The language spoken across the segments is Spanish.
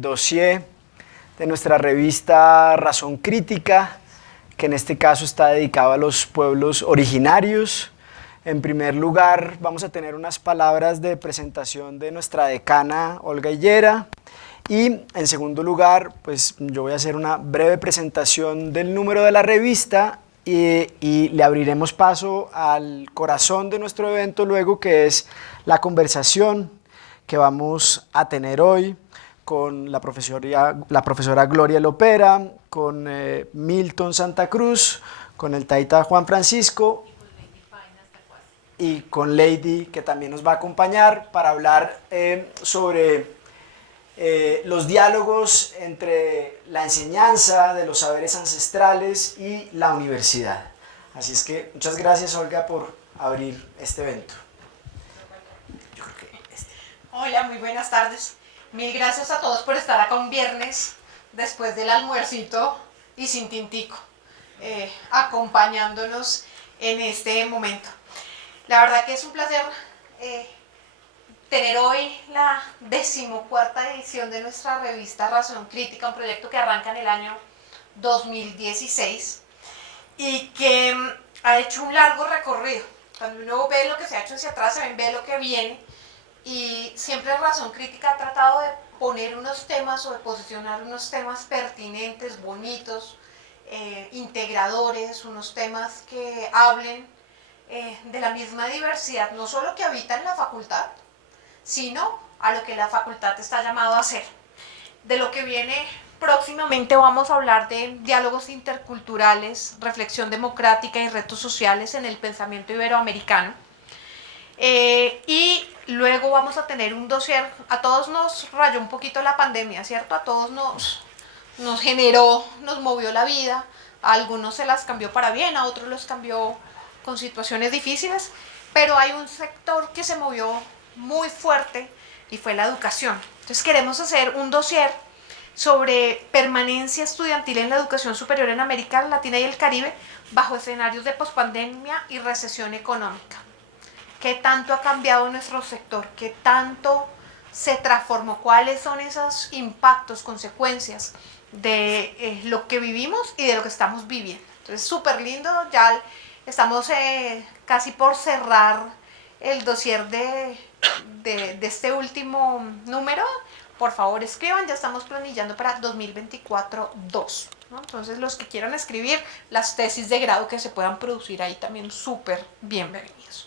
dossier de nuestra revista Razón Crítica, que en este caso está dedicado a los pueblos originarios. En primer lugar, vamos a tener unas palabras de presentación de nuestra decana, Olga Higuera. Y en segundo lugar, pues yo voy a hacer una breve presentación del número de la revista y le abriremos paso al corazón de nuestro evento luego, que es la conversación que vamos a tener hoy con la profesora Gloria Lopera, con Milton Santa Cruz, con el taita Juan Francisco y con Lady, que también nos va a acompañar para hablar sobre los diálogos entre la enseñanza de los saberes ancestrales y la universidad. Así es que muchas gracias, Olga, por abrir este evento. Hola, muy buenas tardes. Mil gracias a todos por estar acá un viernes después del almuercito y sin tintico, acompañándonos en este momento. La verdad que es un placer tener hoy la 14ª edición de nuestra revista Razón Crítica, un proyecto que arranca en el año 2016 y que ha hecho un largo recorrido. Cuando uno ve lo que se ha hecho hacia atrás, se ve lo que viene, y siempre Razón Crítica ha tratado de poner unos temas o de posicionar unos temas pertinentes, bonitos, integradores, unos temas que hablen de la misma diversidad, no solo que habita en la facultad, sino a lo que la facultad está llamado a hacer. De lo que viene próximamente vamos a hablar de diálogos interculturales, reflexión democrática y retos sociales en el pensamiento iberoamericano. Y luego vamos a tener un dossier. A todos nos rayó un poquito la pandemia, ¿cierto? A todos nos generó, nos movió la vida. A algunos se las cambió para bien, a otros los cambió con situaciones difíciles, pero hay un sector que se movió muy fuerte y fue la educación. Entonces queremos hacer un dossier sobre permanencia estudiantil en la educación superior en América Latina y el Caribe bajo escenarios de pospandemia y recesión económica. ¿Qué tanto ha cambiado nuestro sector? ¿Qué tanto se transformó? ¿Cuáles son esos impactos, consecuencias de lo que vivimos y de lo que estamos viviendo? Entonces, súper lindo. Ya estamos casi por cerrar el dossier de este último número. Por favor, escriban. Ya estamos planillando para 2024-2, ¿no? Entonces, los que quieran escribir las tesis de grado que se puedan producir ahí también, súper bienvenidos.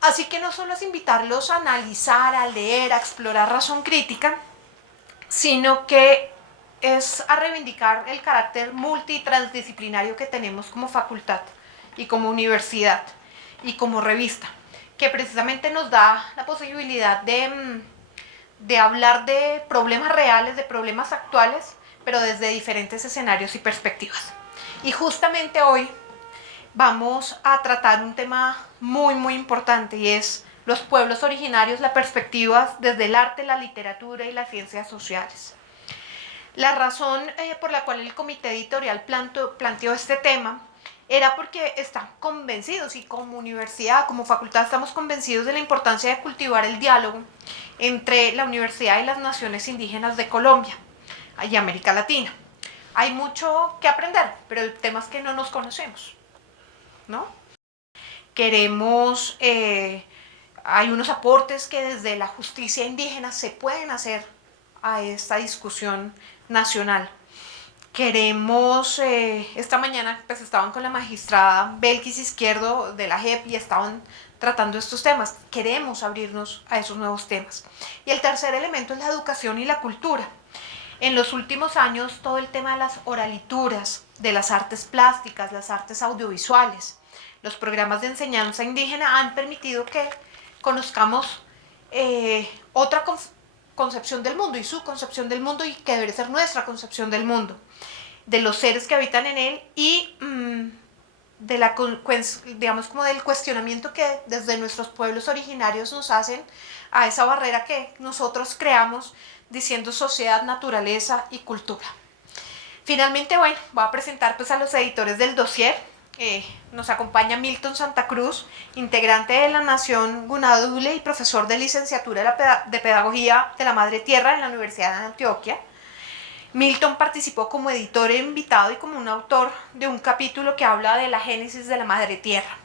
Así que no solo es invitarlos a analizar, a leer, a explorar Razón Crítica, sino que es a reivindicar el carácter multitransdisciplinario que tenemos como facultad y como universidad y como revista, que precisamente nos da la posibilidad de hablar de problemas reales, de problemas actuales, pero desde diferentes escenarios y perspectivas. Y justamente hoy vamos a tratar un tema muy importante, y es los pueblos originarios, la perspectiva desde el arte, la literatura y las ciencias sociales. La razón por la cual el comité editorial planteó este tema era porque están convencidos, y como universidad, como facultad, estamos convencidos de la importancia de cultivar el diálogo entre la universidad y las naciones indígenas de Colombia y América Latina. Hay mucho que aprender, pero el tema es que no nos conocemos, ¿no? Queremos, hay unos aportes que desde la justicia indígena se pueden hacer a esta discusión nacional. Queremos, esta mañana pues estaban con la magistrada Belkis Izquierdo de la JEP y estaban tratando estos temas. Queremos abrirnos a esos nuevos temas. Y el tercer elemento es la educación y la cultura. En los últimos años, todo el tema de las oralituras, de las artes plásticas, las artes audiovisuales, los programas de enseñanza indígena han permitido que conozcamos otra concepción del mundo, y su concepción del mundo, y que debe ser nuestra concepción del mundo, de los seres que habitan en él, y de la, digamos, como del cuestionamiento que desde nuestros pueblos originarios nos hacen a esa barrera que nosotros creamos diciendo sociedad, naturaleza y cultura. Finalmente, bueno, voy a presentar pues a los editores del dossier. Nos acompaña Milton Santa Cruz, integrante de la Nación Gunadule y profesor de licenciatura de Pedagogía de la Madre Tierra en la Universidad de Antioquia. Milton participó como editor invitado y como un autor de un capítulo que habla de la génesis de la Madre Tierra.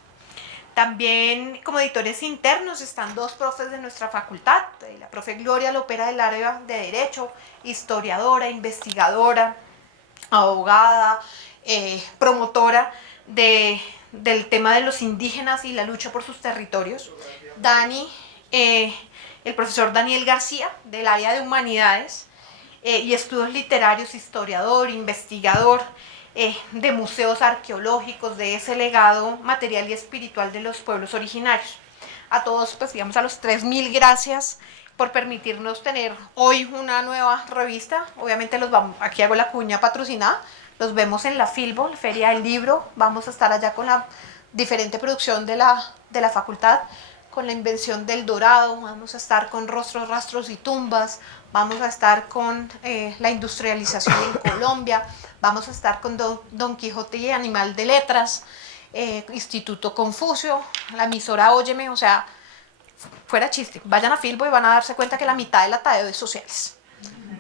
También como editores internos están dos profes de nuestra facultad, la profe Gloria Lopera del área de Derecho, historiadora, investigadora, abogada, promotora del tema de los indígenas y la lucha por sus territorios. Dani, el profesor Daniel García del área de Humanidades y Estudios Literarios, historiador, investigador, de museos arqueológicos, de ese legado material y espiritual de los pueblos originarios. A todos, pues digamos a los 3.000 gracias por permitirnos tener hoy una nueva revista. Obviamente aquí hago la cuña patrocinada, los vemos en la Filbo, la Feria del Libro. Vamos a estar allá con la diferente producción de la facultad, con la invención del dorado, vamos a estar con rostros, rastros y tumbas, vamos a estar con la industrialización en Colombia, vamos a estar con Don Quijote y Animal de Letras, Instituto Confucio, la emisora Óyeme, o sea, fuera chiste, vayan a Filbo y van a darse cuenta que la mitad del atadeo es sociales.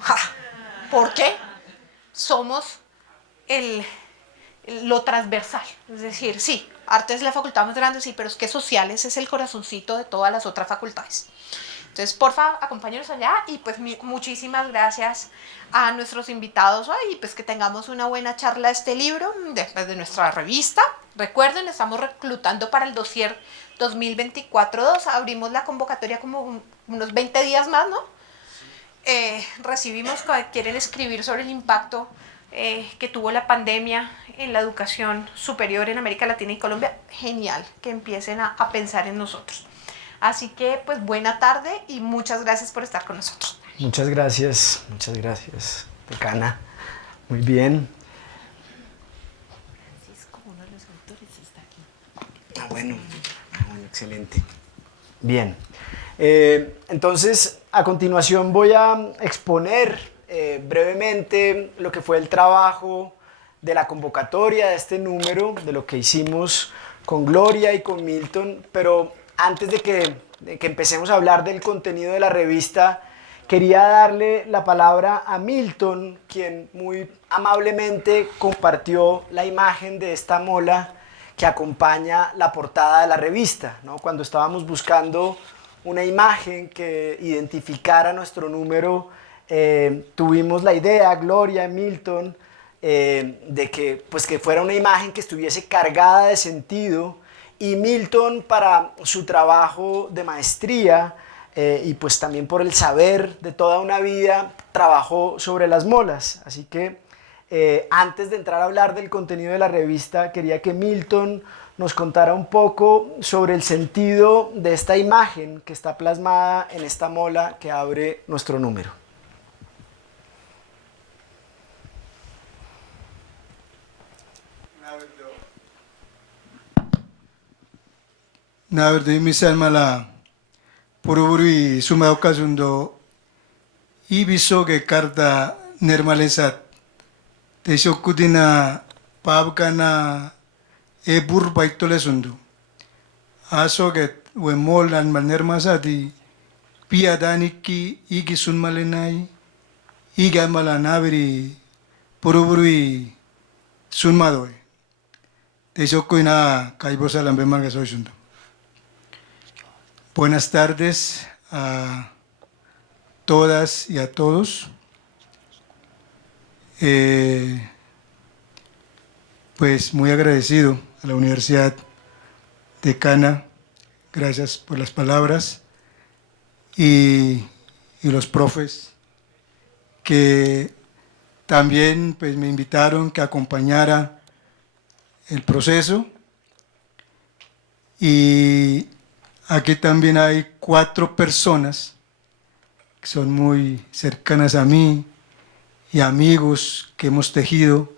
¡Ja! ¿Por qué? Somos lo transversal, es decir, sí, arte es la facultad más grande, sí, pero es que sociales es el corazoncito de todas las otras facultades. Entonces, porfa, acompáñenos allá y pues muchísimas gracias a nuestros invitados hoy y pues que tengamos una buena charla de este libro, de nuestra revista. Recuerden, estamos reclutando para el dossier 2024-2, abrimos la convocatoria como unos 20 días más, ¿no? Recibimos que quieren escribir sobre el impacto que tuvo la pandemia en la educación superior en América Latina y Colombia. Genial que empiecen a pensar en nosotros. Así que pues buena tarde y muchas gracias por estar con nosotros. Muchas gracias, decana. Muy bien. Francisco, uno de los autores, está aquí. Bueno, excelente. Bien. Entonces, a continuación voy a exponer brevemente lo que fue el trabajo de la convocatoria de este número, de lo que hicimos con Gloria y con Milton, pero antes de que empecemos a hablar del contenido de la revista, quería darle la palabra a Milton, quien muy amablemente compartió la imagen de esta mola que acompaña la portada de la revista, ¿no? Cuando estábamos buscando una imagen que identificara nuestro número, tuvimos la idea, Gloria, Milton, de que fuera una imagen que estuviese cargada de sentido, y Milton, para su trabajo de maestría y pues también por el saber de toda una vida, trabajó sobre las molas. Así que antes de entrar a hablar del contenido de la revista, quería que Milton nos contara un poco sobre el sentido de esta imagen que está plasmada en esta mola que abre nuestro número. Naverdo misal mala puruburi suma okasundo ibiso ke karta nermalesat te shokudina pabkana e burbaitole sundu aso ke we molan manermasati pia daniki igi sunmalenai iga mala naveri puruburi sunmadoe te shokuina kaibosa lambe marga soy sundu. Buenas tardes a todas y a todos. Pues muy agradecido a la Universidad de Cana, gracias por las palabras, y los profes que también pues, me invitaron que acompañara el proceso. Y aquí también hay 4 personas que son muy cercanas a mí y amigos que hemos tejido.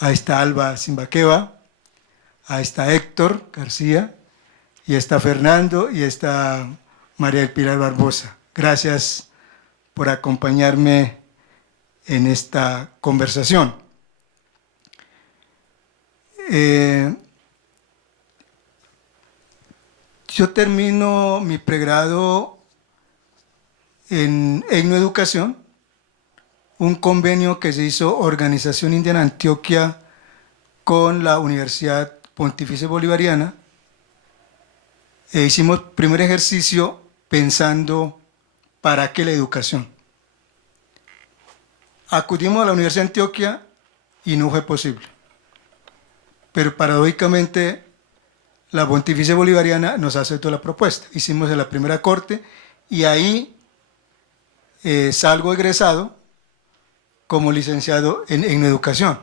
Ahí está Alba Simbaqueva, ahí está Héctor García, y está Fernando, y está María del Pilar Barbosa. Gracias por acompañarme en esta conversación. Yo termino mi pregrado en Etnoeducación, un convenio que se hizo Organización Indígena Antioquia con la Universidad Pontificia Bolivariana. Hicimos primer ejercicio pensando para qué la educación. Acudimos a la Universidad de Antioquia y no fue posible. Pero paradójicamente la Pontificia Bolivariana nos aceptó la propuesta. Hicimos en la primera corte y ahí salgo egresado como licenciado en educación.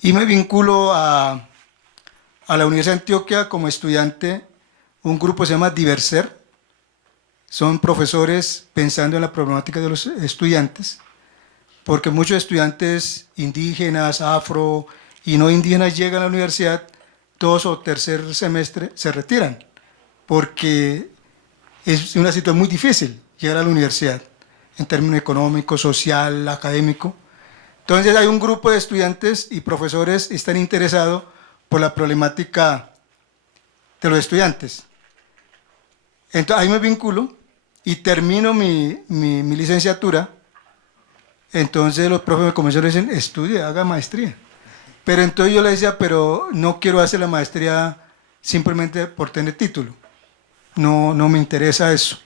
Y me vinculo a la Universidad de Antioquia como estudiante, un grupo se llama Diverser, son profesores pensando en la problemática de los estudiantes, porque muchos estudiantes indígenas, afro y no indígenas llegan a la universidad, 2 o tercer semestre se retiran, porque es una situación muy difícil llegar a la universidad, en términos económicos, social, académico. Entonces hay un grupo de estudiantes y profesores que están interesados por la problemática de los estudiantes. Entonces ahí me vinculo y termino mi licenciatura. Entonces los profes me comenzaron a decir, estudie, haga maestría. Pero entonces yo le decía, pero no quiero hacer la maestría simplemente por tener título. No me interesa eso.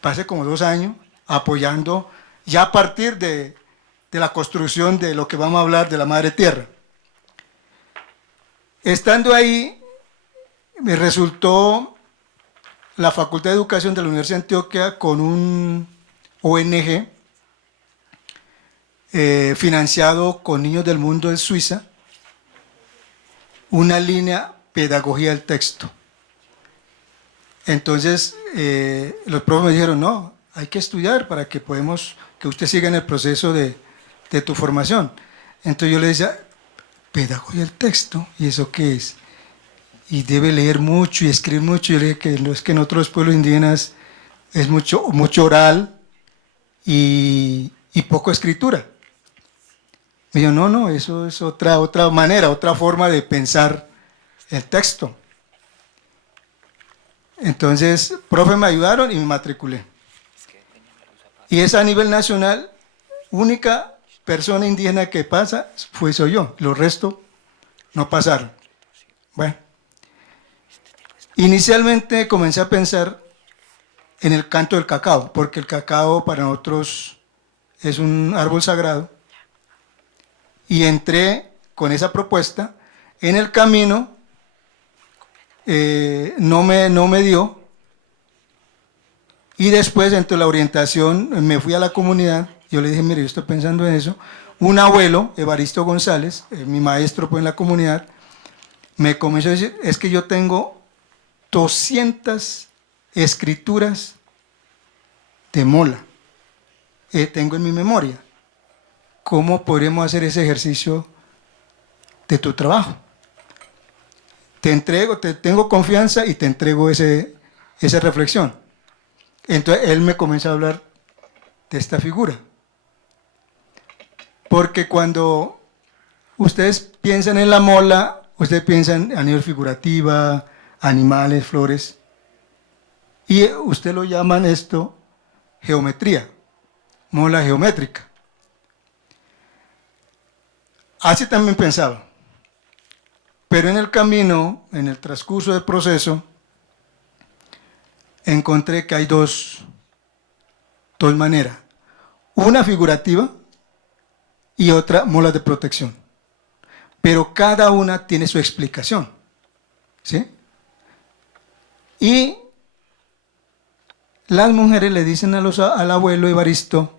Pasé como 2 años apoyando, ya a partir de la construcción de lo que vamos a hablar de la madre tierra. Estando ahí, me resultó la Facultad de Educación de la Universidad de Antioquia con un ONG financiado con Niños del Mundo de Suiza, una línea pedagogía del texto. Entonces, los profes me dijeron, no, hay que estudiar para que usted siga en el proceso de tu formación. Entonces yo le decía, pedagogía del texto, ¿y eso qué es? Y debe leer mucho y escribir mucho. Yo le dije que es que en otros pueblos indígenas es mucho oral y poco escritura. Me dijo, no, eso es otra manera, otra forma de pensar el texto. Entonces, profes me ayudaron y me matriculé. Y es a nivel nacional, única persona indígena que pasa soy yo, los restos no pasaron. Bueno, inicialmente comencé a pensar en el canto del cacao, porque el cacao para nosotros es un árbol sagrado, y entré con esa propuesta. En el camino no me dio, y después entre la orientación me fui a la comunidad. Yo le dije, mire, yo estoy pensando en eso. Un abuelo, Evaristo González, mi maestro pues, en la comunidad, me comenzó a decir, es que yo tengo 200 escrituras de mola, tengo en mi memoria. ¿Cómo podremos hacer ese ejercicio de tu trabajo? Tengo confianza y te entrego esa reflexión. Entonces él me comenzó a hablar de esta figura. Porque cuando ustedes piensan en la mola, ustedes piensan a nivel figurativa, animales, flores, y ustedes lo llaman esto geometría, mola geométrica. Así también pensaba. Pero en el camino, en el transcurso del proceso, encontré que hay dos maneras. Una figurativa y otra molas de protección. Pero cada una tiene su explicación. ¿Sí? Y las mujeres le dicen al abuelo Evaristo,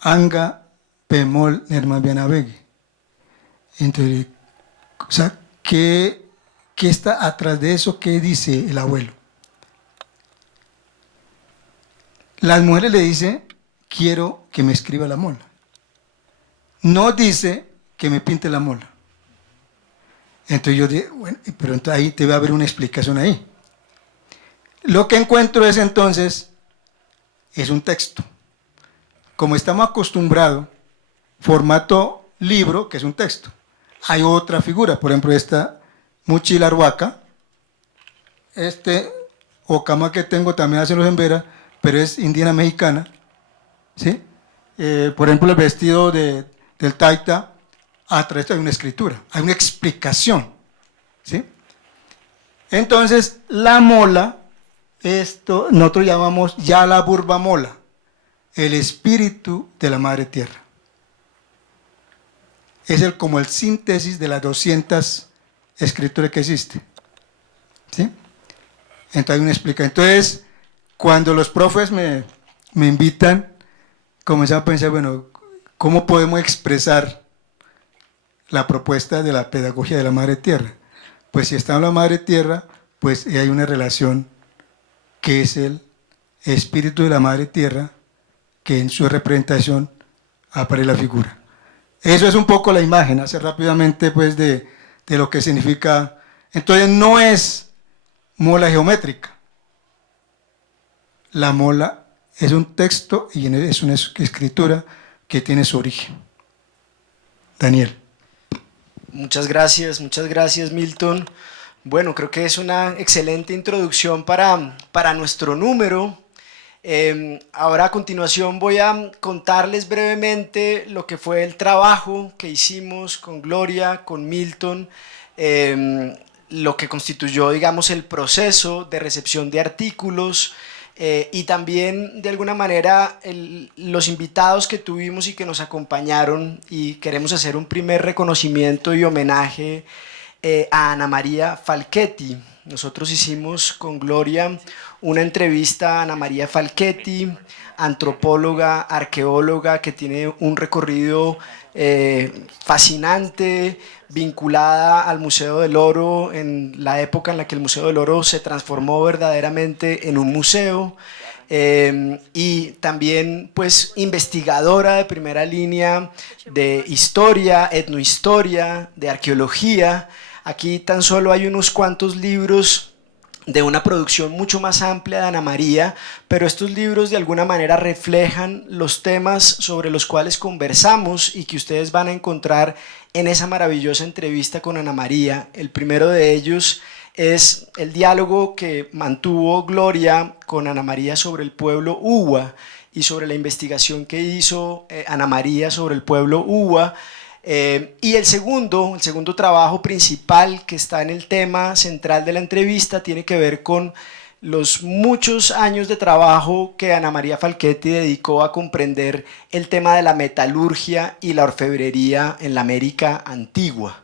anga pemol nermabianabegue. Entonces, o sea, ¿qué está atrás de eso? ¿Qué dice el abuelo? Las mujeres le dicen, quiero que me escriba la mola. No dice que me pinte la mola. Entonces yo dije, bueno, pero entonces ahí debe haber una explicación ahí. Lo que encuentro es entonces, es un texto. Como estamos acostumbrados, formato libro, que es un texto. Hay otra figura, por ejemplo, esta Muchilarhuaca, este Ocama que tengo también hace los embera, pero es indígena mexicana, ¿sí? Por ejemplo, el vestido del taita, a través de esto hay una escritura, hay una explicación, ¿sí? Entonces, la mola, esto nosotros llamamos ya la burba mola, el espíritu de la madre tierra. Es como el síntesis de las 200 escrituras que existen, ¿sí? Entonces hay una explicación. Entonces, cuando los profes me invitan, comenzaba a pensar, bueno, ¿cómo podemos expresar la propuesta de la pedagogía de la madre tierra? Pues si está en la madre tierra, pues hay una relación que es el espíritu de la madre tierra, que en su representación aparece la figura. Eso es un poco la imagen, hace rápidamente pues de lo que significa. Entonces no es mola geométrica. La mola es un texto y es una escritura que tiene su origen. Daniel. Muchas gracias Milton. Bueno, creo que es una excelente introducción para nuestro número. Ahora a continuación voy a contarles brevemente lo que fue el trabajo que hicimos con Gloria, con Milton, lo que constituyó, digamos, el proceso de recepción de artículos y también, de alguna manera, los invitados que tuvimos y que nos acompañaron, y queremos hacer un primer reconocimiento y homenaje a Ana María Falchetti. Nosotros hicimos con Gloria una entrevista a Ana María Falchetti, antropóloga, arqueóloga, que tiene un recorrido fascinante, vinculada al Museo del Oro en la época en la que el Museo del Oro se transformó verdaderamente en un museo, y también pues investigadora de primera línea de historia, etnohistoria, de arqueología. Aquí tan solo hay unos cuantos libros de una producción mucho más amplia de Ana María, pero estos libros de alguna manera reflejan los temas sobre los cuales conversamos y que ustedes van a encontrar en esa maravillosa entrevista con Ana María. El primero de ellos es el diálogo que mantuvo Gloria con Ana María sobre el pueblo Uwa y sobre la investigación que hizo Ana María sobre el pueblo Uwa. Y el segundo trabajo principal que está en el tema central de la entrevista tiene que ver con los muchos años de trabajo que Ana María Falchetti dedicó a comprender el tema de la metalurgia y la orfebrería en la América antigua.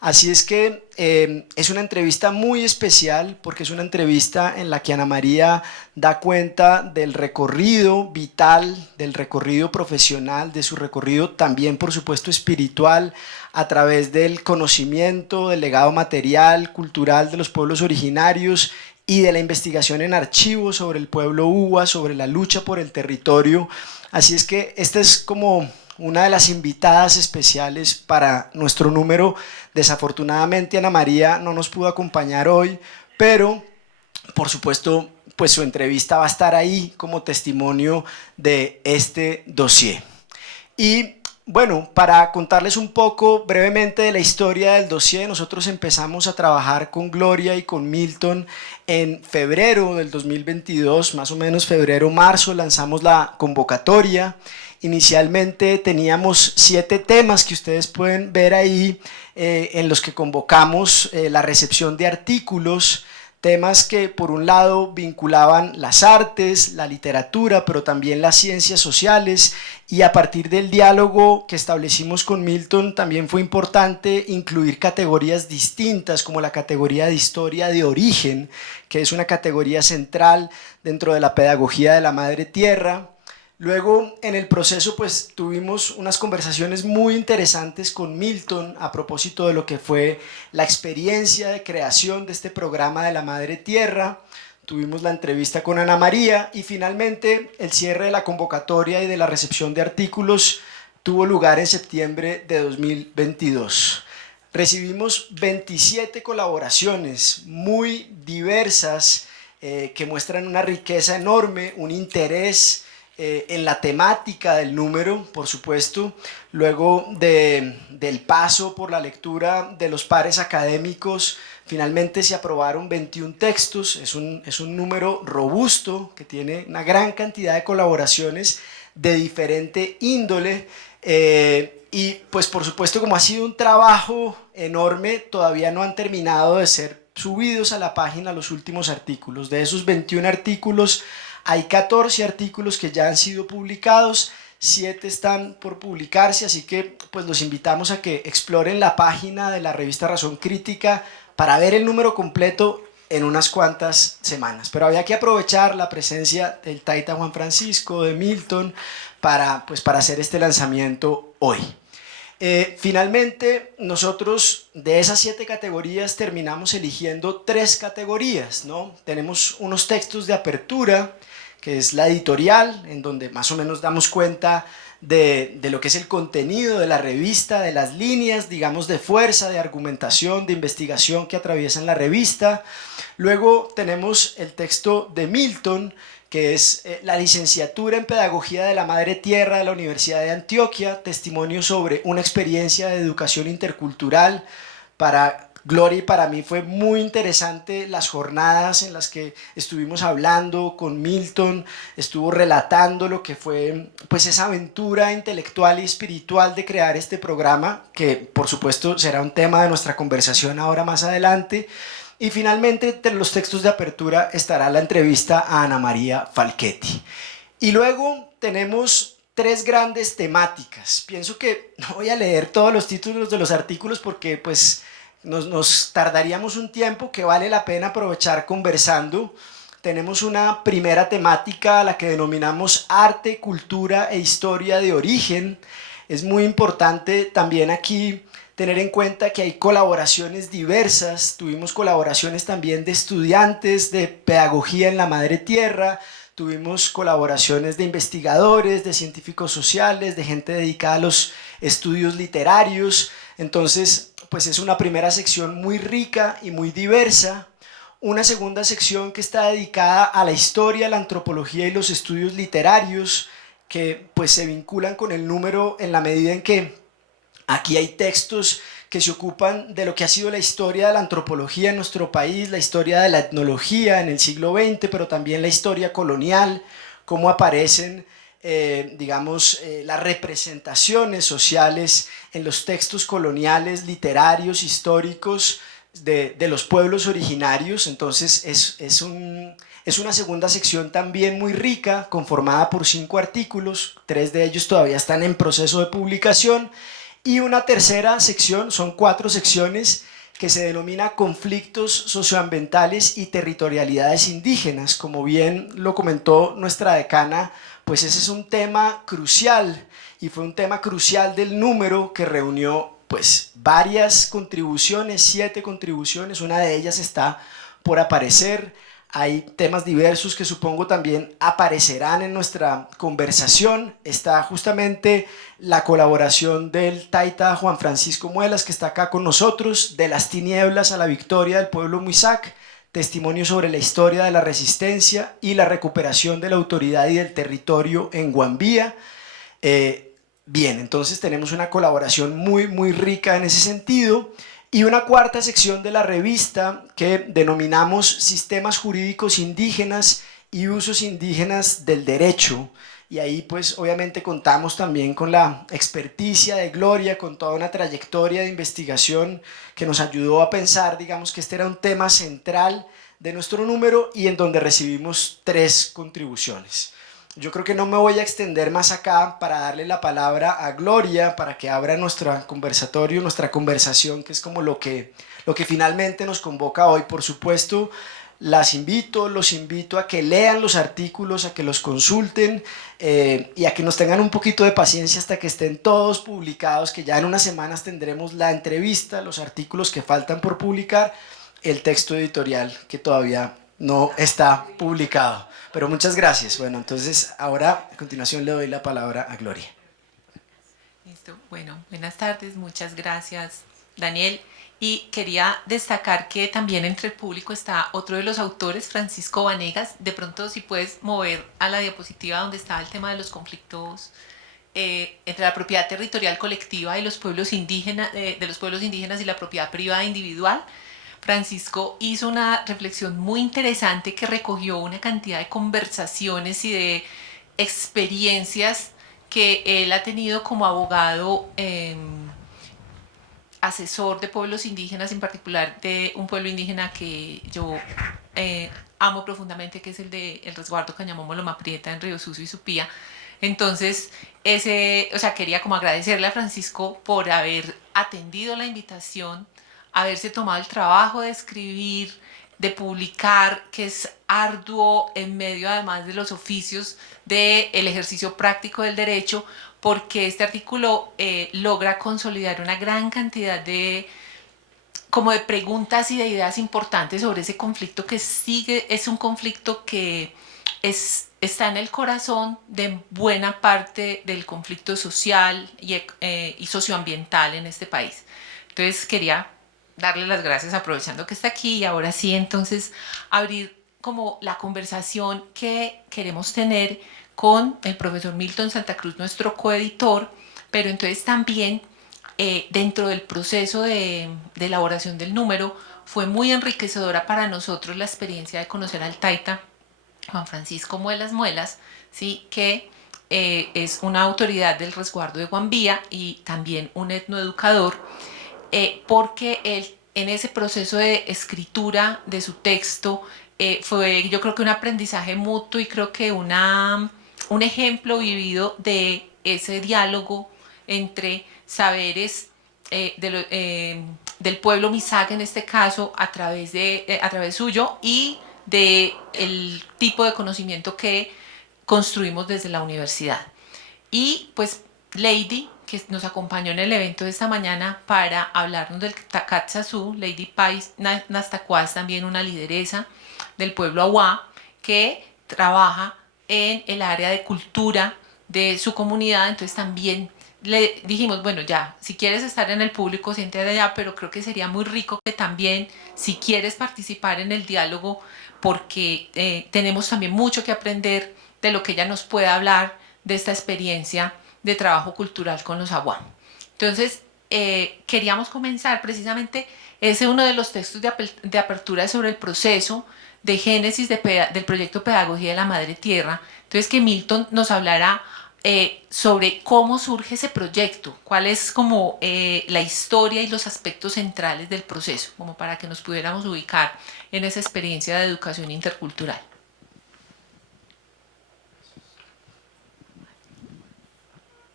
Así es que es una entrevista muy especial porque es una entrevista en la que Ana María da cuenta del recorrido vital, del recorrido profesional, de su recorrido también por supuesto espiritual a través del conocimiento, del legado material, cultural de los pueblos originarios y de la investigación en archivos sobre el pueblo Uwa, sobre la lucha por el territorio. Así es que esta es como una de las invitadas especiales para nuestro número. Desafortunadamente Ana María no nos pudo acompañar hoy, pero por supuesto pues su entrevista va a estar ahí como testimonio de este dossier. Y bueno, para contarles un poco brevemente de la historia del dossier, nosotros empezamos a trabajar con Gloria y con Milton en febrero del 2022, más o menos febrero-marzo, lanzamos la convocatoria. Inicialmente teníamos 7 temas que ustedes pueden ver ahí, en los que convocamos la recepción de artículos, temas que por un lado vinculaban las artes, la literatura, pero también las ciencias sociales, y a partir del diálogo que establecimos con Milton también fue importante incluir categorías distintas como la categoría de historia de origen, que es una categoría central dentro de la pedagogía de la madre tierra. Luego, en el proceso, pues tuvimos unas conversaciones muy interesantes con Milton a propósito de lo que fue la experiencia de creación de este programa de la Madre Tierra. Tuvimos la entrevista con Ana María y finalmente el cierre de la convocatoria y de la recepción de artículos tuvo lugar en septiembre de 2022. Recibimos 27 colaboraciones muy diversas que muestran una riqueza enorme, un interés en la temática del número, por supuesto, luego del paso por la lectura de los pares académicos. Finalmente se aprobaron 21 textos, es un número robusto que tiene una gran cantidad de colaboraciones de diferente índole, y pues por supuesto, como ha sido un trabajo enorme, todavía no han terminado de ser subidos a la página los últimos artículos. De esos 21 artículos hay 14 artículos que ya han sido publicados, 7 están por publicarse, así que pues los invitamos a que exploren la página de la revista Razón Crítica para ver el número completo en unas cuantas semanas. Pero había que aprovechar la presencia del Taita Juan Francisco, de Milton, para hacer este lanzamiento hoy. Finalmente, nosotros de esas 7 categorías terminamos eligiendo 3 categorías, ¿no? Tenemos unos textos de apertura, que es la editorial, en donde más o menos damos cuenta de lo que es el contenido de la revista, de las líneas, digamos, de fuerza, de argumentación, de investigación que atraviesan la revista. Luego tenemos el texto de Milton, que es la licenciatura en Pedagogía de la Madre Tierra de la Universidad de Antioquia, testimonio sobre una experiencia de educación intercultural. Para Gloria y para mí fue muy interesante las jornadas en las que estuvimos hablando con Milton, estuvo relatando lo que fue pues esa aventura intelectual y espiritual de crear este programa, que por supuesto será un tema de nuestra conversación ahora más adelante. Y finalmente, entre los textos de apertura estará la entrevista a Ana María Falchetti. Y luego tenemos 3 grandes temáticas. Pienso que no voy a leer todos los títulos de los artículos porque pues nos tardaríamos un tiempo que vale la pena aprovechar conversando. Tenemos una primera temática a la que denominamos arte, cultura e historia de origen. Es muy importante también aquí tener en cuenta que hay colaboraciones diversas. Tuvimos colaboraciones también de estudiantes de pedagogía en la Madre Tierra, tuvimos colaboraciones de investigadores, de científicos sociales, de gente dedicada a los estudios literarios. Entonces, pues es una primera sección muy rica y muy diversa. Una segunda sección que está dedicada a la historia, la antropología y los estudios literarios, que pues se vinculan con el número en la medida en que aquí hay textos que se ocupan de lo que ha sido la historia de la antropología en nuestro país, la historia de la etnología en el siglo XX, pero también la historia colonial, cómo aparecen, las representaciones sociales en los textos coloniales, literarios, históricos de los pueblos originarios. Entonces es una segunda sección también muy rica, conformada por 5 artículos, 3 de ellos todavía están en proceso de publicación. Y una tercera sección, son 4 secciones, que se denomina conflictos socioambientales y territorialidades indígenas. Como bien lo comentó nuestra decana, pues ese es un tema crucial, y fue un tema crucial del número que reunió pues varias contribuciones, 7 contribuciones, una de ellas está por aparecer. Hay temas diversos que supongo también aparecerán en nuestra conversación. Está justamente la colaboración del Taita Juan Francisco Muelas, que está acá con nosotros, de las tinieblas a la victoria del pueblo Muisac, testimonio sobre la historia de la resistencia y la recuperación de la autoridad y del territorio en Guambía. Bien, entonces tenemos una colaboración muy, muy rica en ese sentido. Y una cuarta sección de la revista que denominamos Sistemas Jurídicos Indígenas y Usos Indígenas del Derecho. Y ahí pues obviamente contamos también con la experticia de Gloria, con toda una trayectoria de investigación que nos ayudó a pensar, digamos, que este era un tema central de nuestro número y en donde recibimos 3 contribuciones. Yo creo que no me voy a extender más acá para darle la palabra a Gloria para que abra nuestro conversatorio, nuestra conversación, que es como lo que finalmente nos convoca hoy. Por supuesto, los invito a que lean los artículos, a que los consulten y a que nos tengan un poquito de paciencia hasta que estén todos publicados, que ya en unas semanas tendremos la entrevista, los artículos que faltan por publicar, el texto editorial que todavía no está publicado. Pero muchas gracias. Bueno, entonces ahora a continuación le doy la palabra a Gloria. Listo. Bueno, buenas tardes, muchas gracias, Daniel. Y quería destacar que también entre el público está otro de los autores, Francisco Vanegas. De pronto, si puedes mover a la diapositiva donde estaba el tema de los conflictos entre la propiedad territorial colectiva y los pueblos indígenas, de los pueblos indígenas y la propiedad privada individual. Francisco hizo una reflexión muy interesante que recogió una cantidad de conversaciones y de experiencias que él ha tenido como abogado asesor de pueblos indígenas, en particular de un pueblo indígena que yo amo profundamente, que es el de el resguardo Cañamomo Loma Prieta en Río Sucio y Supía. Entonces, quería como agradecerle a Francisco por haber atendido la invitación, haberse tomado el trabajo de escribir, de publicar, que es arduo en medio además de los oficios del ejercicio práctico del derecho, porque este artículo logra consolidar una gran cantidad de preguntas y de ideas importantes sobre ese conflicto que es un conflicto que está en el corazón de buena parte del conflicto social y socioambiental en este país. Entonces quería darle las gracias aprovechando que está aquí y ahora sí entonces abrir como la conversación que queremos tener con el profesor Milton Santa Cruz, nuestro coeditor, pero entonces también dentro del proceso de elaboración del número fue muy enriquecedora para nosotros la experiencia de conocer al taita Juan Francisco Muelas Muelas, ¿sí? Que es una autoridad del resguardo de Guambía y también un etnoeducador, porque él en ese proceso de escritura de su texto fue yo creo que un aprendizaje mutuo y creo que un ejemplo vivido de ese diálogo entre saberes del pueblo Misaque en este caso a través suyo y de el tipo de conocimiento que construimos desde la universidad. Y pues Lady, que nos acompañó en el evento de esta mañana para hablarnos del Takatsasú, Lady Pais Nastacuá es también una lideresa del pueblo Aguá que trabaja en el área de cultura de su comunidad, entonces también le dijimos, bueno, ya, si quieres estar en el público, siéntate allá, pero creo que sería muy rico que también, si quieres participar en el diálogo, porque tenemos también mucho que aprender de lo que ella nos pueda hablar de esta experiencia de trabajo cultural con los aguá. Entonces, queríamos comenzar precisamente, ese uno de los textos de apertura sobre el proceso de génesis del proyecto Pedagogía de la Madre Tierra. Entonces, que Milton nos hablará sobre cómo surge ese proyecto, cuál es como la historia y los aspectos centrales del proceso, como para que nos pudiéramos ubicar en esa experiencia de educación intercultural.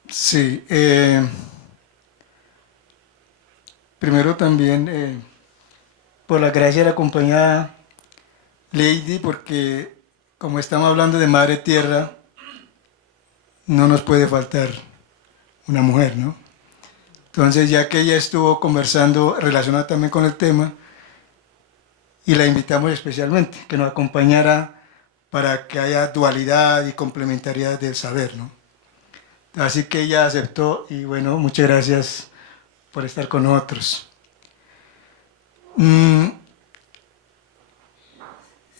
Sí, primero también por la gracia de la compañía Lady, porque como estamos hablando de Madre Tierra, no nos puede faltar una mujer, ¿no? Entonces, ya que ella estuvo conversando relacionada también con el tema, y la invitamos especialmente, que nos acompañara para que haya dualidad y complementariedad del saber, ¿no? Así que ella aceptó y bueno, muchas gracias por estar con nosotros.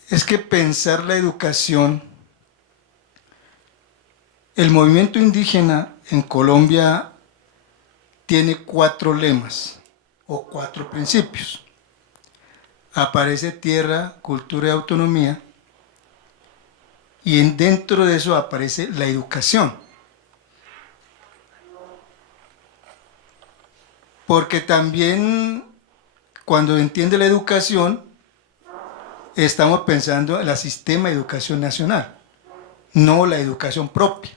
Es que pensar la educación, el movimiento indígena en Colombia tiene 4 lemas o 4 principios. Aparece tierra, cultura y autonomía, y dentro de eso aparece la educación. Porque también cuando entiende la educación, estamos pensando en el sistema de educación nacional, no la educación propia.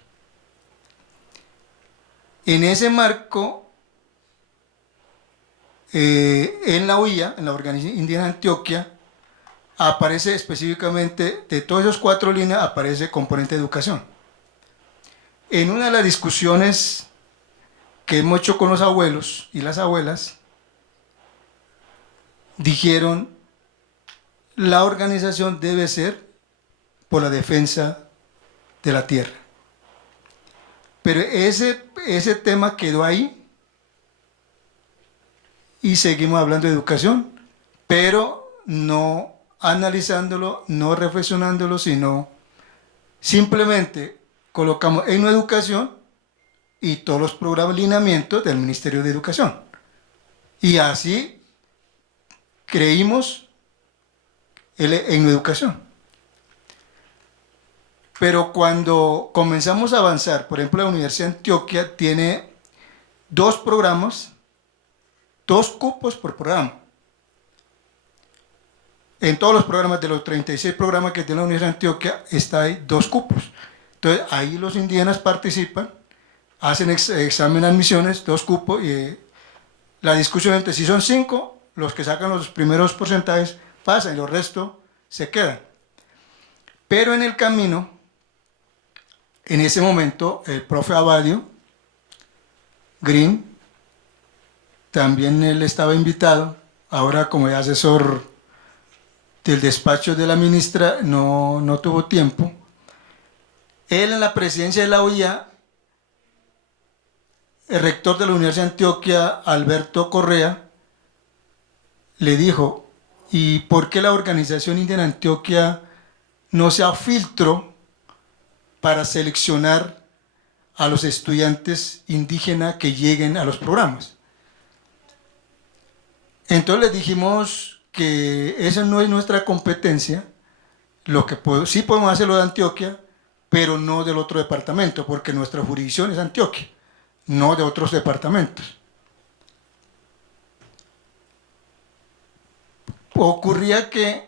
En ese marco, en la OIA, en la Organización Indígena de Antioquia, aparece específicamente, de todas esas 4 líneas, aparece componente de educación. En una de las discusiones que hemos hecho con los abuelos y las abuelas, dijeron, la organización debe ser por la defensa de la tierra. Pero ese tema quedó ahí y seguimos hablando de educación, pero no analizándolo, no reflexionándolo, sino simplemente colocamos en educación y todos los programas de lineamiento del Ministerio de Educación. Y así creímos en educación. Pero cuando comenzamos a avanzar, por ejemplo, la Universidad de Antioquia tiene 2 programas, 2 cupos por programa. En todos los programas, de los 36 programas que tiene la Universidad de Antioquia, hay 2 cupos. Entonces, ahí los indígenas participan, hacen examen de admisiones, 2 cupos, y la discusión entre si son 5, los que sacan los primeros porcentajes pasan y los restos se quedan. Pero en el camino, en ese momento, el profe Abadio Green, también él estaba invitado, ahora como asesor del despacho de la ministra, no tuvo tiempo. Él en la presidencia de la OIA, el rector de la Universidad de Antioquia, Alberto Correa, le dijo, ¿y por qué la Organización Indígena de Antioquia no sea filtro para seleccionar a los estudiantes indígenas que lleguen a los programas? Entonces le dijimos que esa no es nuestra competencia, lo que sí podemos hacerlo de Antioquia, pero no del otro departamento, porque nuestra jurisdicción es Antioquia, no de otros departamentos. Ocurría que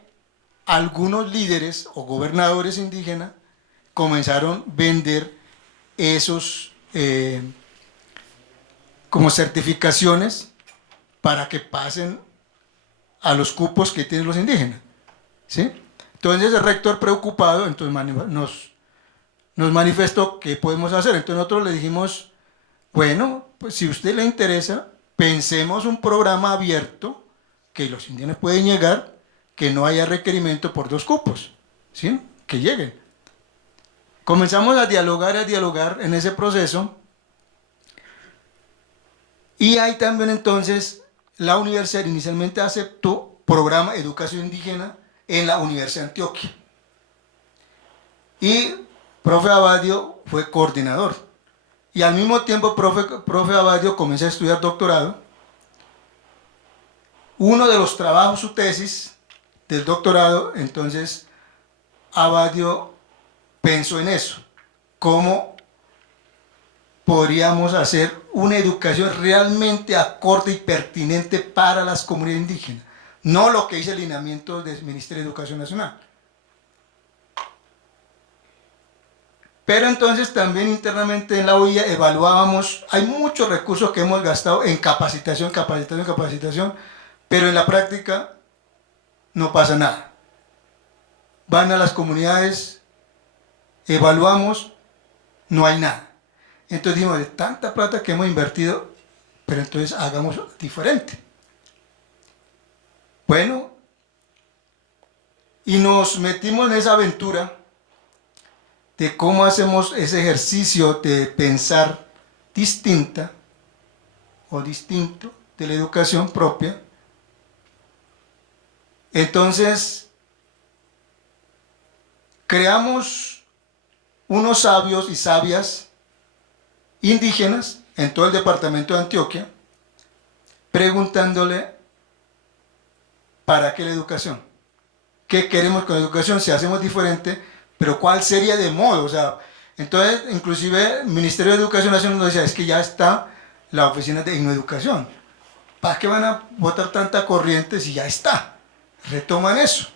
algunos líderes o gobernadores indígenas comenzaron a vender esos como certificaciones para que pasen a los cupos que tienen los indígenas, ¿sí? Entonces el rector preocupado entonces nos manifestó qué podemos hacer. Entonces nosotros le dijimos, bueno, pues si a usted le interesa, pensemos un programa abierto que los indígenas pueden llegar, que no haya requerimiento por 2 cupos, ¿sí? Que lleguen. Comenzamos a dialogar en ese proceso, y ahí también entonces la universidad inicialmente aceptó programa de educación indígena en la Universidad de Antioquia. Y profe Abadio fue coordinador. Y al mismo tiempo profe Abadio comenzó a estudiar doctorado. Uno de los trabajos, su tesis del doctorado, entonces Abadio pensó en eso, cómo podríamos hacer una educación realmente acorde y pertinente para las comunidades indígenas, no lo que dice el lineamiento del Ministerio de Educación Nacional. Pero entonces también internamente en la OIA evaluábamos, hay muchos recursos que hemos gastado en capacitación, pero en la práctica no pasa nada. Van a las comunidades, evaluamos, no hay nada. Entonces dijimos, de tanta plata que hemos invertido, pero entonces hagamos diferente. Bueno, y nos metimos en esa aventura de cómo hacemos ese ejercicio de pensar distinta o distinto de la educación propia. Entonces, creamos unos sabios y sabias indígenas en todo el departamento de Antioquia, preguntándole, ¿para qué la educación? ¿Qué queremos con la educación? Si hacemos diferente, pero ¿cuál sería de modo? O sea, entonces, inclusive el Ministerio de Educación Nacional nos decía, es que ya está la oficina de educación. ¿Para qué van a botar tanta corriente si ya está? Retoman eso.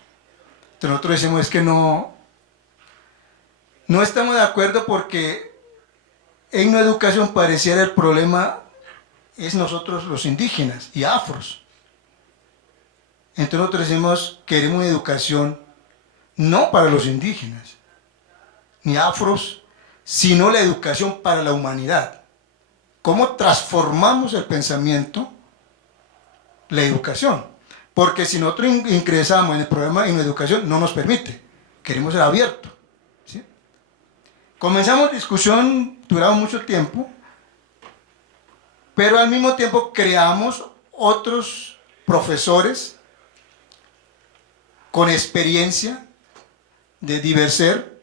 Entonces nosotros decimos, es que no estamos de acuerdo, porque en la educación pareciera el problema es nosotros los indígenas y afros. Entonces nosotros decimos, queremos una educación no para los indígenas ni afros, sino la educación para la humanidad. ¿Cómo transformamos el pensamiento? La educación. Porque si nosotros ingresamos en el programa en la educación, no nos permite. Queremos ser abiertos. ¿Sí? Comenzamos discusión, duraba mucho tiempo, pero al mismo tiempo creamos otros profesores con experiencia de Diverser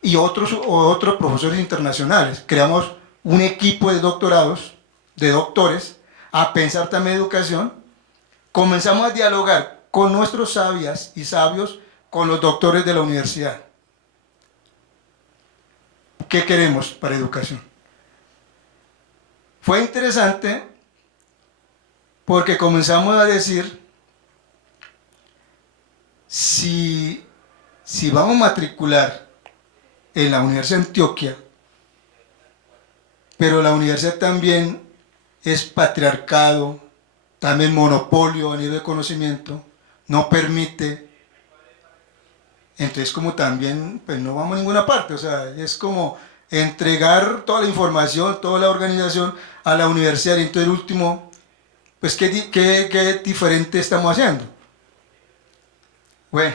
y otros profesores internacionales. Creamos un equipo de doctorados, de doctores, a pensar también educación. Comenzamos a dialogar con nuestros sabias y sabios, con los doctores de la universidad. ¿Qué queremos para educación? Fue interesante porque comenzamos a decir, si vamos a matricular en la Universidad de Antioquia, pero la universidad también es patriarcado, también monopolio a nivel de conocimiento, no permite, entonces como también pues no vamos a ninguna parte, o sea, es como entregar toda la información, toda la organización a la universidad, y entonces el último, pues qué diferente estamos haciendo. Bueno,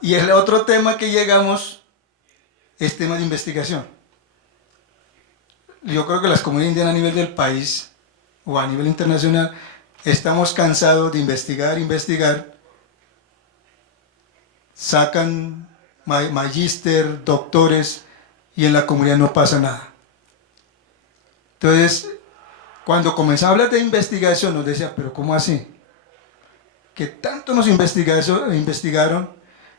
y el otro tema que llegamos es tema de investigación. Yo creo que las comunidades indígenas a nivel del país o a nivel internacional estamos cansados de investigar, sacan magíster, doctores y en la comunidad no pasa nada. Entonces, cuando comenzamos a hablar de investigación nos decían, pero ¿cómo así? Que tanto nos investigaron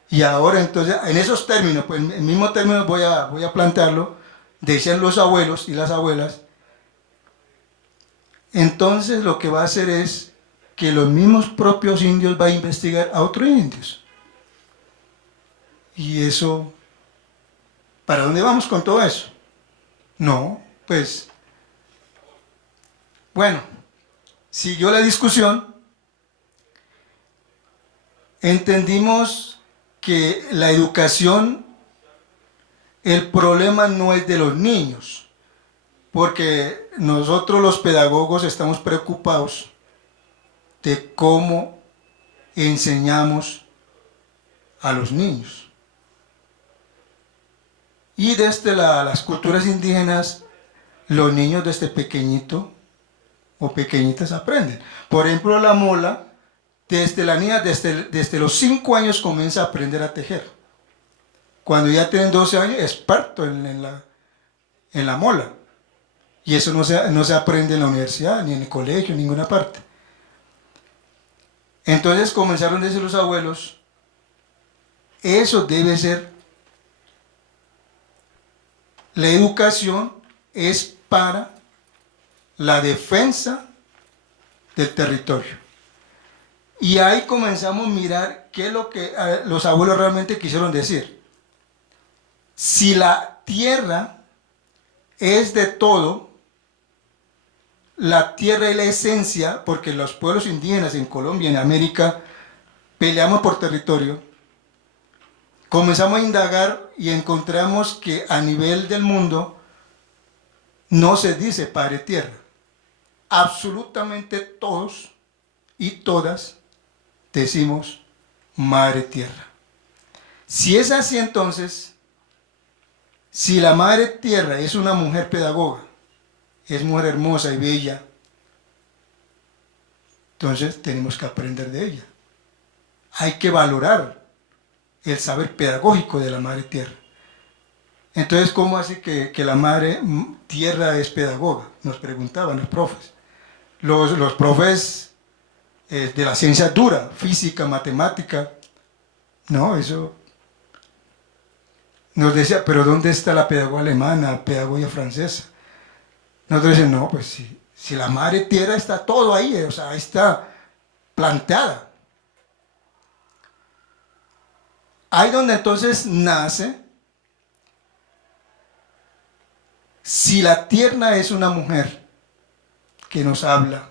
y ahora entonces, en esos términos, pues en el mismo término voy a plantearlo, decían los abuelos y las abuelas, entonces lo que va a hacer es que los mismos propios indios van a investigar a otros indios. Y eso, ¿para dónde vamos con todo eso? No, pues, bueno, siguió la discusión, entendimos que la educación, el problema no es de los niños, porque nosotros los pedagogos estamos preocupados de cómo enseñamos a los niños. Y desde las culturas indígenas, los niños desde pequeñito o pequeñitas aprenden. Por ejemplo, la mola, desde la niña, desde los 5 años comienza a aprender a tejer. Cuando ya tienen 12 años, es parto en la mola. Y eso no se aprende en la universidad, ni en el colegio, en ninguna parte. Entonces comenzaron a decir los abuelos, eso debe ser, la educación es para la defensa del territorio. Y ahí comenzamos a mirar qué es lo que los abuelos realmente quisieron decir. Si la tierra es de todo, la tierra es la esencia, porque los pueblos indígenas en Colombia, en América, peleamos por territorio. Comenzamos a indagar y encontramos que a nivel del mundo no se dice padre tierra. Absolutamente todos y todas decimos madre tierra. Si es así, entonces, si la madre tierra es una mujer pedagoga, es mujer hermosa y bella, entonces tenemos que aprender de ella. Hay que valorar el saber pedagógico de la madre tierra. Entonces, ¿cómo hace que la madre tierra es pedagoga? Nos preguntaban los profes. Los profes de la ciencia dura, física, matemática, no, eso nos decía, pero ¿dónde está la pedagogía alemana, pedagogía francesa? Nosotros decimos, no, pues si la madre tierra está todo ahí, o sea, está planteada. Ahí donde entonces nace, si la tierra es una mujer que nos habla,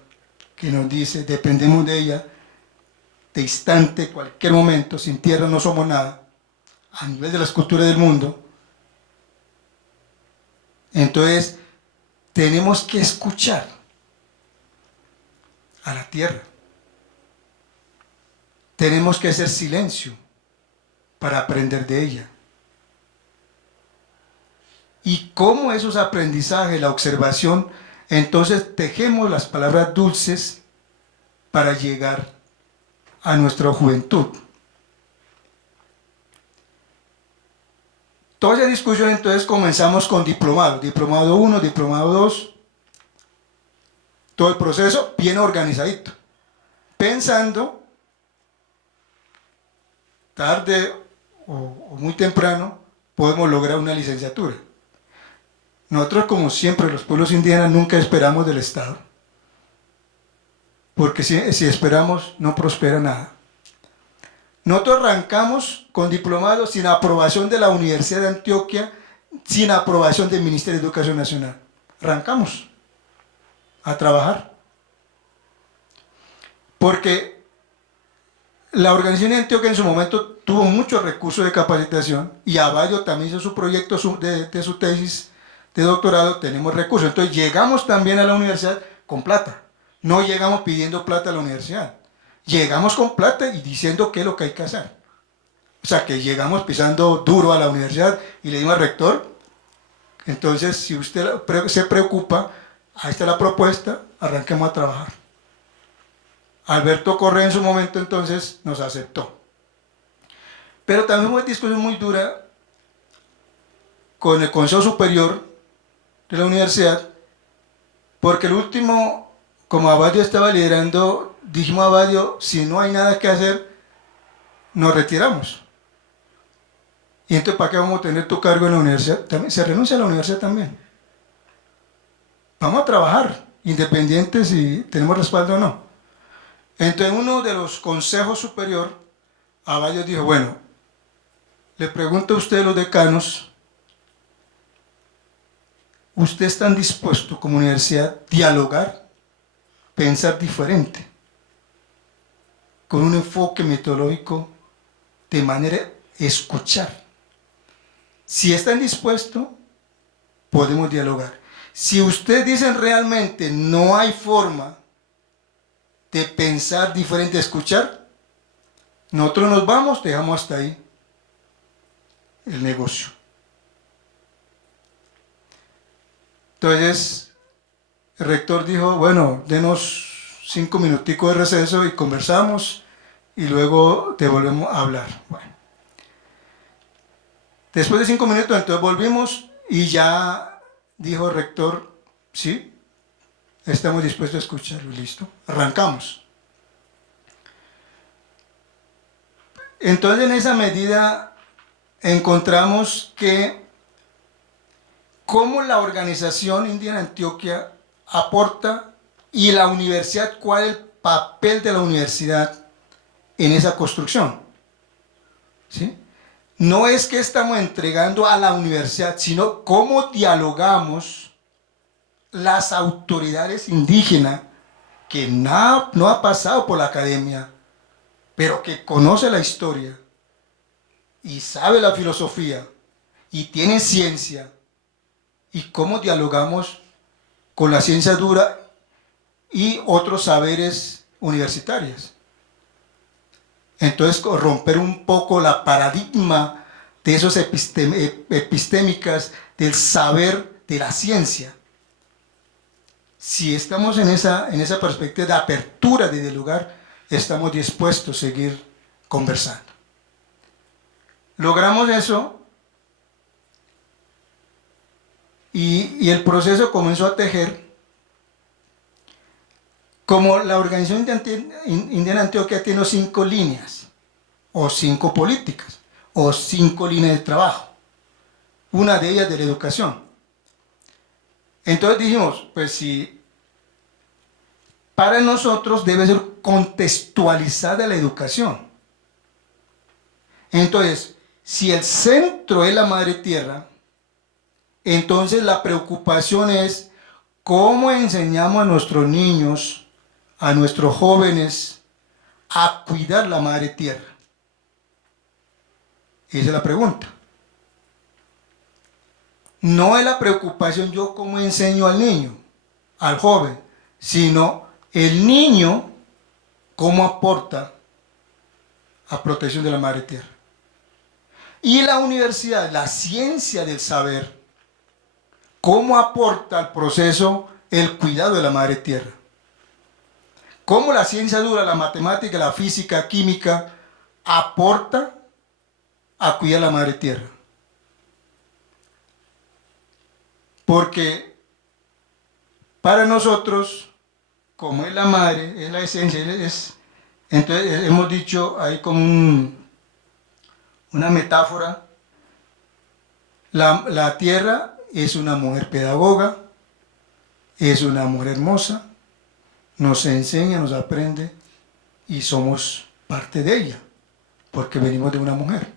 que nos dice, dependemos de ella, de instante, cualquier momento, sin tierra no somos nada, a nivel de las culturas del mundo, entonces tenemos que escuchar a la tierra. Tenemos que hacer silencio para aprender de ella. Y cómo esos aprendizajes, la observación, Entonces tejemos las palabras dulces para llegar a nuestra juventud. Toda esa discusión entonces comenzamos con diplomado, diplomado 1, diplomado 2, todo el proceso bien organizadito, pensando tarde o muy temprano podemos lograr una licenciatura. Nosotros, como siempre, los pueblos indígenas nunca esperamos del Estado, porque si esperamos no prospera nada. Nosotros arrancamos con diplomado sin aprobación de la Universidad de Antioquia, sin aprobación del Ministerio de Educación Nacional. Arrancamos a trabajar. Porque la organización de Antioquia en su momento tuvo muchos recursos de capacitación y Avallo también hizo su proyecto de su tesis de doctorado, tenemos recursos. Entonces llegamos también a la universidad con plata. No llegamos pidiendo plata a la universidad. Llegamos con plata y diciendo qué es lo que hay que hacer. O sea, que llegamos pisando duro a la universidad y le dimos al rector, entonces si usted se preocupa, ahí está la propuesta, arranquemos a trabajar. Alberto Correa en su momento entonces nos aceptó. Pero también hubo una discusión muy dura con el Consejo Superior de la universidad, porque el último, como Avallo estaba liderando, dijimos a Avallo, si no hay nada que hacer, nos retiramos. Y entonces, ¿para qué vamos a tener tu cargo en la universidad? También, se renuncia a la universidad también. Vamos a trabajar, independientes si tenemos respaldo o no. Entonces, uno de los consejos superior, Avallo dijo, bueno, le pregunto a ustedes los decanos, ¿ustedes están dispuestos como universidad a dialogar, pensar diferente, con un enfoque metodológico de manera de escuchar? Si están dispuestos, podemos dialogar. Si ustedes dicen realmente no hay forma de pensar diferente, de escuchar, nosotros nos vamos, dejamos hasta ahí el negocio. Entonces, el rector dijo, bueno, denos 5 minuticos de receso y conversamos y luego te volvemos a hablar. Bueno. Después de 5 minutos, entonces volvimos y ya dijo el rector, sí, estamos dispuestos a escucharlo, listo, arrancamos. Entonces, en esa medida, encontramos que cómo la organización indígena Antioquia aporta y la universidad, cuál es el papel de la universidad en esa construcción. ¿Sí? No es que estamos entregando a la universidad, sino cómo dialogamos las autoridades indígenas que no ha pasado por la academia, pero que conoce la historia y sabe la filosofía y tiene ciencia, y cómo dialogamos con la ciencia dura y otros saberes universitarios. Entonces, romper un poco la paradigma de esos epistémicas del saber de la ciencia. Si estamos en esa perspectiva de apertura de dialogar, estamos dispuestos a seguir conversando. Logramos eso y el proceso comenzó a tejer. Como la Organización Indígena Antioquia tiene 5 líneas, o 5 políticas, o 5 líneas de trabajo, una de ellas de la educación. Entonces dijimos, pues si para nosotros debe ser contextualizada la educación. Entonces, si el centro es la madre tierra, entonces la preocupación es cómo enseñamos a nuestros niños, a nuestros jóvenes, a cuidar la madre tierra. Esa es la pregunta. No es la preocupación yo cómo enseño al niño, al joven, sino el niño cómo aporta a protección de la madre tierra. Y la universidad, la ciencia del saber, cómo aporta al proceso el cuidado de la madre tierra. Cómo la ciencia dura, la matemática, la física, química, aporta a cuidar la madre tierra. Porque para nosotros, como es la madre, es la esencia, entonces hemos dicho ahí como una metáfora, la tierra es una mujer pedagoga, es una mujer hermosa, nos enseña, nos aprende y somos parte de ella, porque venimos de una mujer.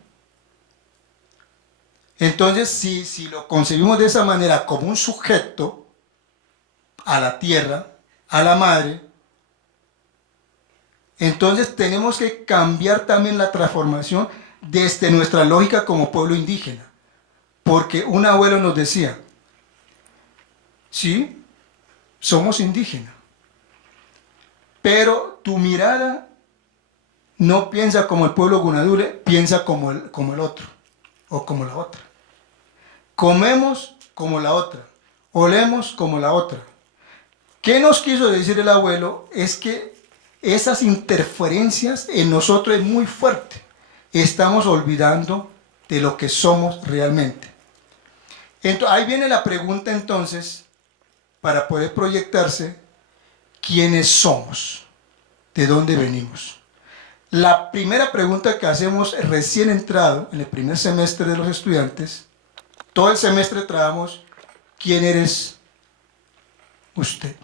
Entonces, si lo concebimos de esa manera, como un sujeto a la tierra, a la madre, entonces tenemos que cambiar también la transformación desde nuestra lógica como pueblo indígena. Porque un abuelo nos decía, sí, somos indígenas, pero tu mirada no piensa como el pueblo gunadule, piensa como el otro o como la otra. Comemos como la otra, olemos como la otra. ¿Qué nos quiso decir el abuelo? Es que esas interferencias en nosotros es muy fuerte. Estamos olvidando de lo que somos realmente. Entonces, ahí viene la pregunta entonces, para poder proyectarse, ¿quiénes somos? ¿De dónde venimos? La primera pregunta que hacemos recién entrado en el primer semestre de los estudiantes, todo el semestre trabajamos, ¿quién eres usted?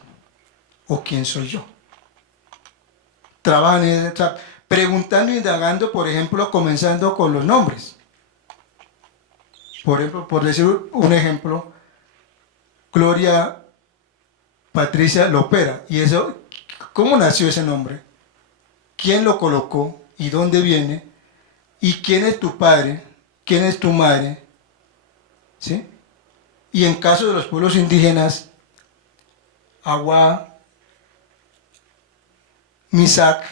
¿O quién soy yo? Trabajan preguntando e indagando, por ejemplo, comenzando con los nombres. Por ejemplo, por decir un ejemplo, Gloria Patricia Lopera. ¿Y eso, cómo nació ese nombre? ¿Quién lo colocó? ¿Y dónde viene? ¿Y quién es tu padre? ¿Quién es tu madre? ¿Sí? Y en caso de los pueblos indígenas, Agua, Misak,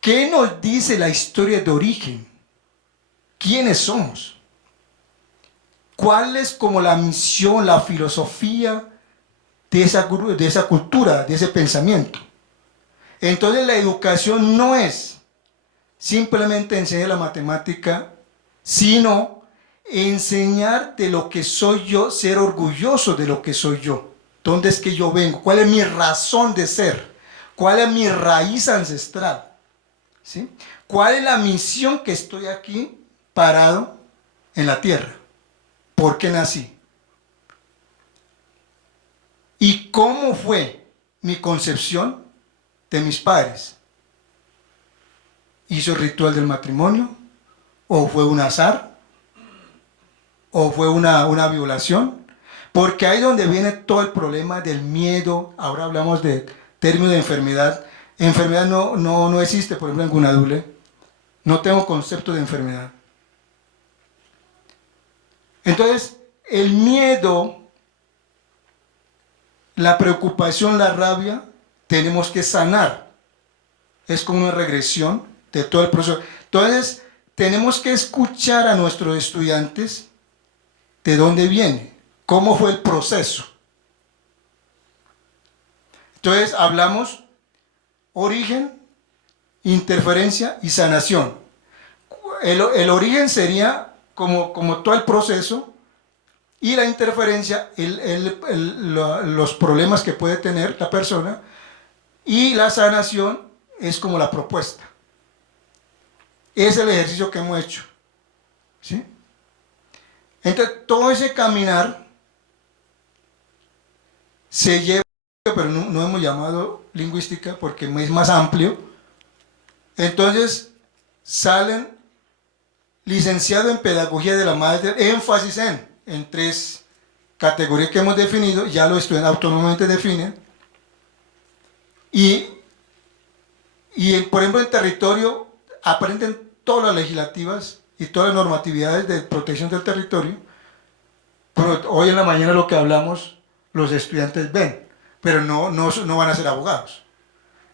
¿qué nos dice la historia de origen? ¿Quiénes somos? ¿Cuál es como la misión, la filosofía de esa cultura, de ese pensamiento? Entonces la educación no es simplemente enseñar la matemática, sino enseñar de lo que soy yo, ser orgulloso de lo que soy yo. ¿Dónde es que yo vengo? ¿Cuál es mi razón de ser? ¿Cuál es mi raíz ancestral? ¿Sí? ¿Cuál es la misión que estoy aquí parado en la tierra? ¿Por qué nací? ¿Y cómo fue mi concepción de mis padres? ¿Hizo el ritual del matrimonio? ¿O fue un azar? ¿O fue una violación? Porque ahí es donde viene todo el problema del miedo. Ahora hablamos de término de enfermedad. Enfermedad no existe, por ejemplo, en Gunadule. No tengo concepto de enfermedad. Entonces, el miedo, la preocupación, la rabia, tenemos que sanar. Es como una regresión de todo el proceso. Entonces, tenemos que escuchar a nuestros estudiantes de dónde viene, cómo fue el proceso. Entonces, hablamos origen, interferencia y sanación. El origen sería como todo el proceso, y la interferencia, los problemas que puede tener la persona, y la sanación es como la propuesta. Es el ejercicio que hemos hecho. ¿Sí? Entonces, todo ese caminar se lleva, pero no hemos llamado lingüística porque es más amplio. Entonces, salen licenciado en Pedagogía de la Madre, énfasis en 3 categorías que hemos definido, ya los estudiantes autónomamente definen. Y por ejemplo, en territorio aprenden todas las legislativas y todas las normatividades de protección del territorio. Pero hoy en la mañana lo que hablamos, los estudiantes ven, pero no van a ser abogados.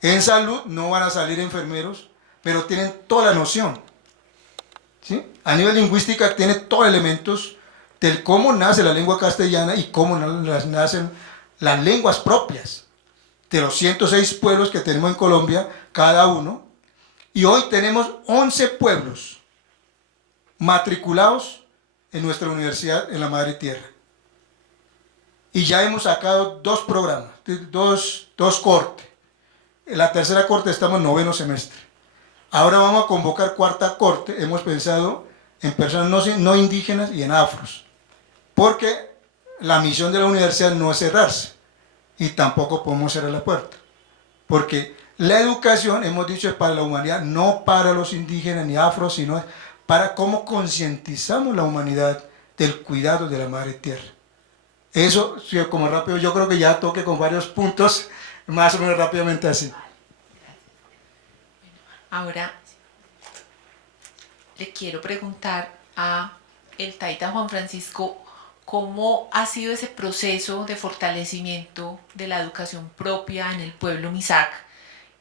En salud no van a salir enfermeros, pero tienen toda la noción. ¿Sí? A nivel lingüística tiene todos los elementos del cómo nace la lengua castellana y cómo nacen las lenguas propias de los 106 pueblos que tenemos en Colombia, cada uno, y hoy tenemos 11 pueblos matriculados en nuestra universidad en la Madre Tierra. Y ya hemos sacado 2 programas, 2 cortes. En la tercera corte estamos en 9º semestre. Ahora vamos a convocar 4ª corte. Hemos pensado en personas no indígenas y en afros. Porque la misión de la universidad no es cerrarse. Y tampoco podemos cerrar la puerta. Porque la educación, hemos dicho, es para la humanidad, no para los indígenas ni afros, sino para cómo concientizamos la humanidad del cuidado de la Madre Tierra. Eso, como rápido, yo creo que ya toque con varios puntos, más o menos rápidamente así. Ahora le quiero preguntar a el Taita Juan Francisco cómo ha sido ese proceso de fortalecimiento de la educación propia en el pueblo Misak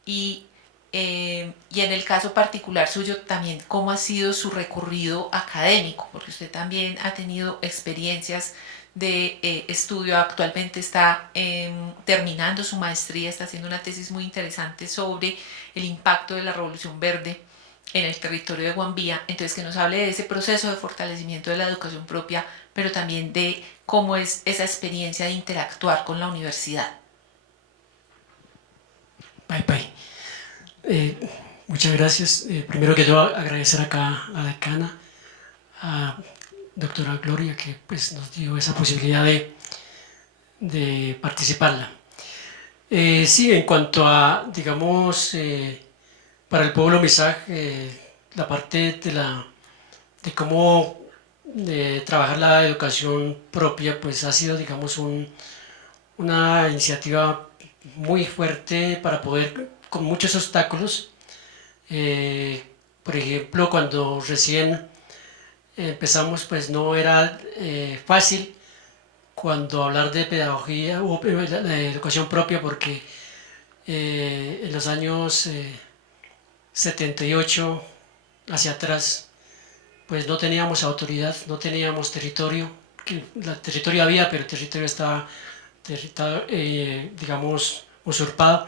y en el caso particular suyo también cómo ha sido su recorrido académico, porque usted también ha tenido experiencias de estudio, actualmente está terminando su maestría, está haciendo una tesis muy interesante sobre el impacto de la Revolución Verde en el territorio de Guambía. Entonces, que nos hable de ese proceso de fortalecimiento de la educación propia, pero también de cómo es esa experiencia de interactuar con la universidad. Bye, bye. Muchas gracias. Primero que todo, agradecer acá a la decana, a doctora Gloria, que pues, nos dio esa posibilidad de participarla. Sí, en cuanto a, digamos, para el pueblo Misak, la parte de cómo trabajar la educación propia, pues ha sido, digamos, una iniciativa muy fuerte para poder, con muchos obstáculos. Por ejemplo, cuando recién empezamos, pues no era fácil cuando hablar de pedagogía o de educación propia, porque en los años 78 hacia atrás, pues no teníamos autoridad, no teníamos territorio. El territorio había, pero el territorio estaba, digamos, usurpado.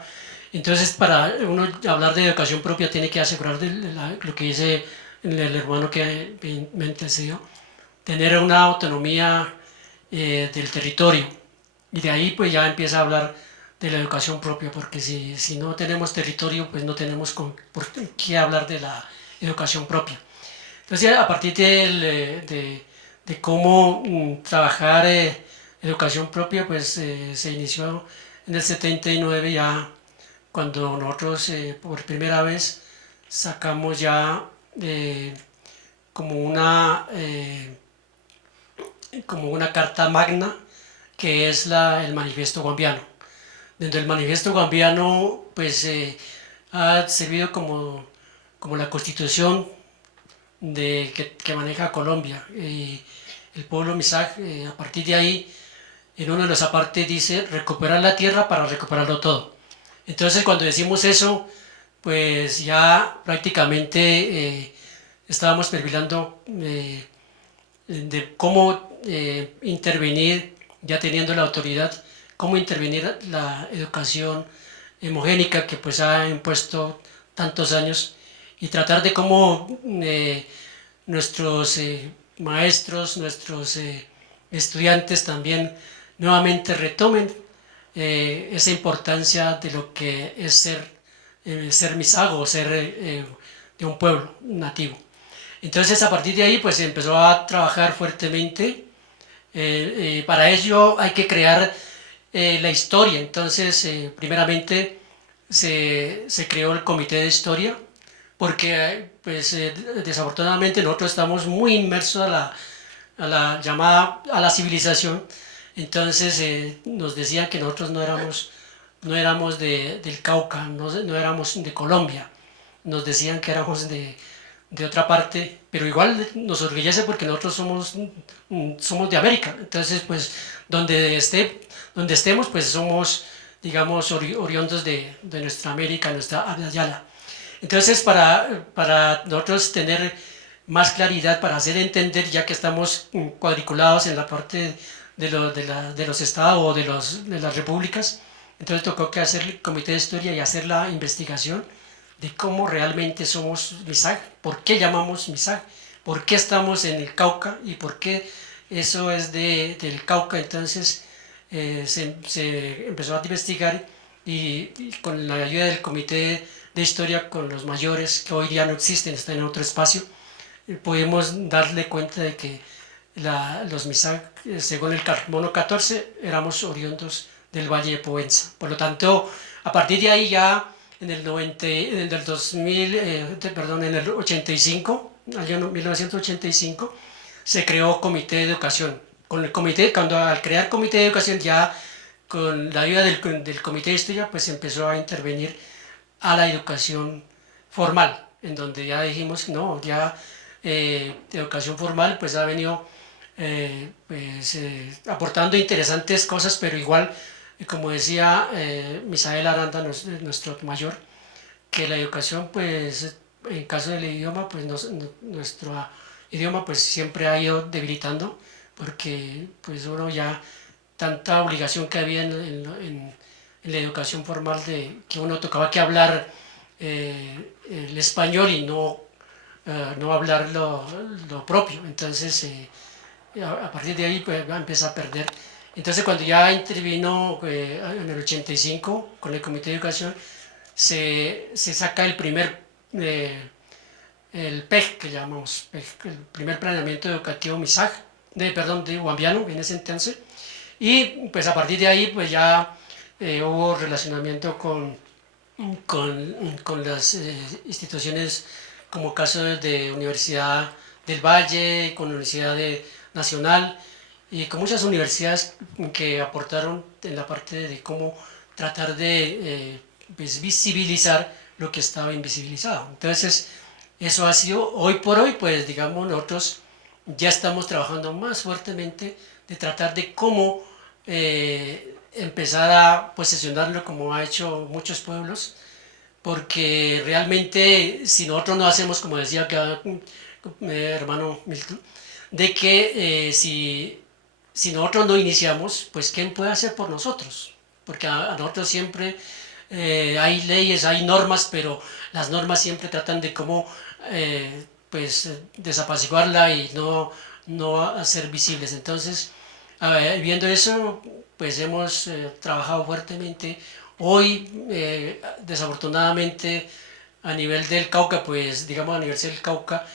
Entonces, para uno hablar de educación propia, tiene que asegurar lo que dice el hermano que me antecedió, tener una autonomía del territorio. Y de ahí, pues ya empieza a hablar de la educación propia, porque si no tenemos territorio, pues no tenemos por qué hablar de la educación propia. Entonces, a partir de cómo trabajar educación propia, pues se inició en el 79 ya, cuando nosotros por primera vez sacamos ya como una carta magna, que es el Manifiesto Guambiano. Dentro del Manifiesto Guambiano, pues ha servido como la constitución que maneja Colombia. El pueblo Misak, a partir de ahí, en uno de los apartes dice recuperar la tierra para recuperarlo todo. Entonces, cuando decimos eso, pues ya prácticamente estábamos perfilando de cómo intervenir, ya teniendo la autoridad, cómo intervenir la educación homogénica que pues ha impuesto tantos años, y tratar de cómo nuestros maestros, nuestros estudiantes también nuevamente retomen esa importancia de lo que es ser misago, ser de un pueblo nativo. Entonces, a partir de ahí, pues se empezó a trabajar fuertemente. Para ello hay que crear la historia. Entonces, primeramente se creó el Comité de Historia, porque pues, desafortunadamente nosotros estamos muy inmersos a la civilización. Entonces nos decían que nosotros no éramos del Cauca, no éramos de Colombia, nos decían que éramos de otra parte, pero igual nos orgullece porque nosotros somos de América. Entonces, pues donde estemos, pues somos, digamos, oriundos de nuestra América, nuestra Ayala. Entonces, para nosotros tener más claridad, para hacer entender, ya que estamos cuadriculados en la parte de los estados o de las repúblicas. Entonces tocó que hacer el comité de historia y hacer la investigación de cómo realmente somos Mixag, por qué llamamos Mixag, por qué estamos en el Cauca y por qué eso es del Cauca. Entonces se empezó a investigar y con la ayuda del comité de historia, con los mayores que hoy ya no existen, están en otro espacio, pudimos darle cuenta de que los Mixag, según el carbono 14, éramos oriundos del Valle de Povenza. Por lo tanto, a partir de ahí ya en el 2000, perdón, en el 85, año 1985, se creó comité de educación. Con el comité, al crear comité de educación, ya con la ayuda del comité de historia, pues empezó a intervenir a la educación formal, en donde ya dijimos, no, ya educación formal pues ha venido aportando interesantes cosas, pero igual, como decía Misael Aranda, nuestro mayor, que la educación, pues en caso del idioma, pues nuestro idioma pues siempre ha ido debilitando, porque pues uno ya, tanta obligación que había en la educación formal, de que uno tocaba que hablar el español y no hablar lo propio. Entonces a partir de ahí pues empieza a perder. Entonces cuando ya intervino en el 85 con el comité de educación, se saca el primer el PEG, que llamamos PEG, el primer planeamiento educativo Mixag, de Guambiano en ese entonces. Y pues a partir de ahí pues ya hubo relacionamiento con las instituciones, como caso de Universidad del Valle, con Universidad Nacional, y con muchas universidades que aportaron en la parte de cómo tratar de pues visibilizar lo que estaba invisibilizado. Entonces eso ha sido, hoy por hoy, pues digamos, nosotros ya estamos trabajando más fuertemente de tratar de cómo empezar a posesionarlo, como ha hecho muchos pueblos, porque realmente si nosotros no hacemos, como decía acá hermano Milton, de que si nosotros no iniciamos, pues ¿quién puede hacer por nosotros? Porque a nosotros siempre hay leyes, hay normas, pero las normas siempre tratan de cómo pues desapaciguarla y no hacer visibles. Entonces, viendo eso, pues hemos trabajado fuertemente. Hoy, desafortunadamente, a nivel del Cauca, pues digamos a nivel del Cauca,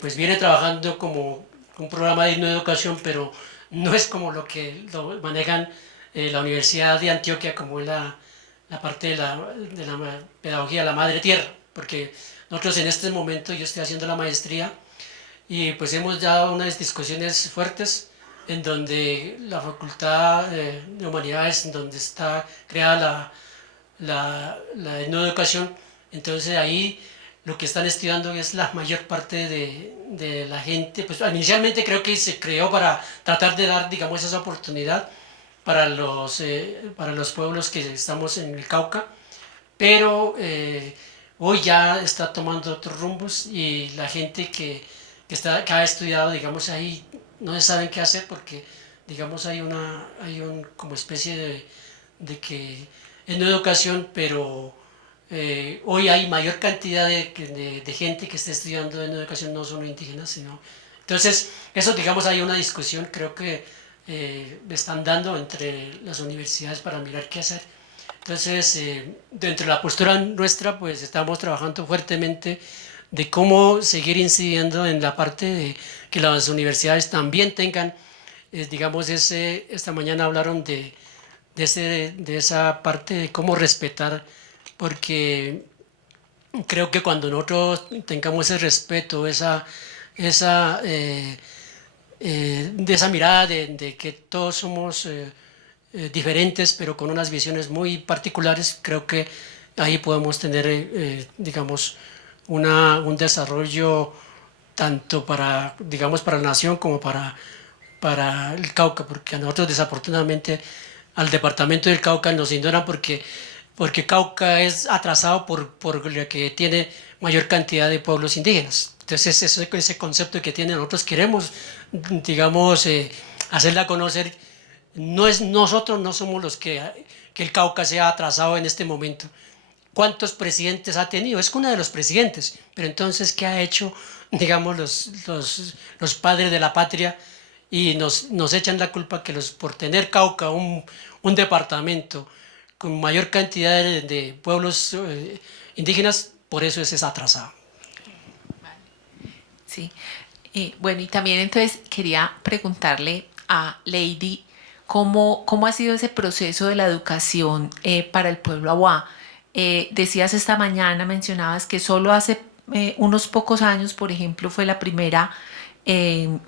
pues viene trabajando como un programa de educación, pero no es como lo que lo manejan la Universidad de Antioquia, como es la parte de la pedagogía, la madre tierra, porque nosotros en este momento, yo estoy haciendo la maestría y pues hemos dado unas discusiones fuertes en donde la Facultad de Humanidades, en donde está creada la educación, entonces ahí lo que están estudiando es la mayor parte de la gente. Pues inicialmente creo que se creó para tratar de dar, digamos, esa oportunidad para los pueblos que estamos en el Cauca, pero hoy ya está tomando otros rumbos y la gente que ha estudiado, digamos, ahí no saben qué hacer, porque digamos hay un como especie de que es una educación, pero hoy hay mayor cantidad de gente que está estudiando en educación, no solo indígenas, sino... Entonces, eso, digamos, hay una discusión, creo que están dando entre las universidades para mirar qué hacer. Entonces, dentro de la postura nuestra, pues estamos trabajando fuertemente de cómo seguir incidiendo en la parte de que las universidades también tengan, digamos, esta mañana hablaron de esa parte de cómo respetar, porque creo que cuando nosotros tengamos ese respeto, de esa mirada de que todos somos diferentes, pero con unas visiones muy particulares, creo que ahí podemos tener, digamos, un desarrollo tanto para, digamos, para la nación como para el Cauca, porque a nosotros desafortunadamente al departamento del Cauca nos ignoran porque Cauca es atrasado por lo que tiene mayor cantidad de pueblos indígenas. Entonces ese concepto que tiene, nosotros queremos, digamos, hacerla conocer. Nosotros no somos los que el Cauca se ha atrasado en este momento. ¿Cuántos presidentes ha tenido? Es uno de los presidentes, pero entonces, ¿qué ha hecho, digamos, los padres de la patria? Y nos echan la culpa que por tener Cauca, un departamento con mayor cantidad de pueblos indígenas, por eso es atrasado. Sí. Bueno, y también entonces quería preguntarle a Lady cómo ha sido ese proceso de la educación para el pueblo Awá. Decías esta mañana, mencionabas que solo hace unos pocos años, por ejemplo, fue la primera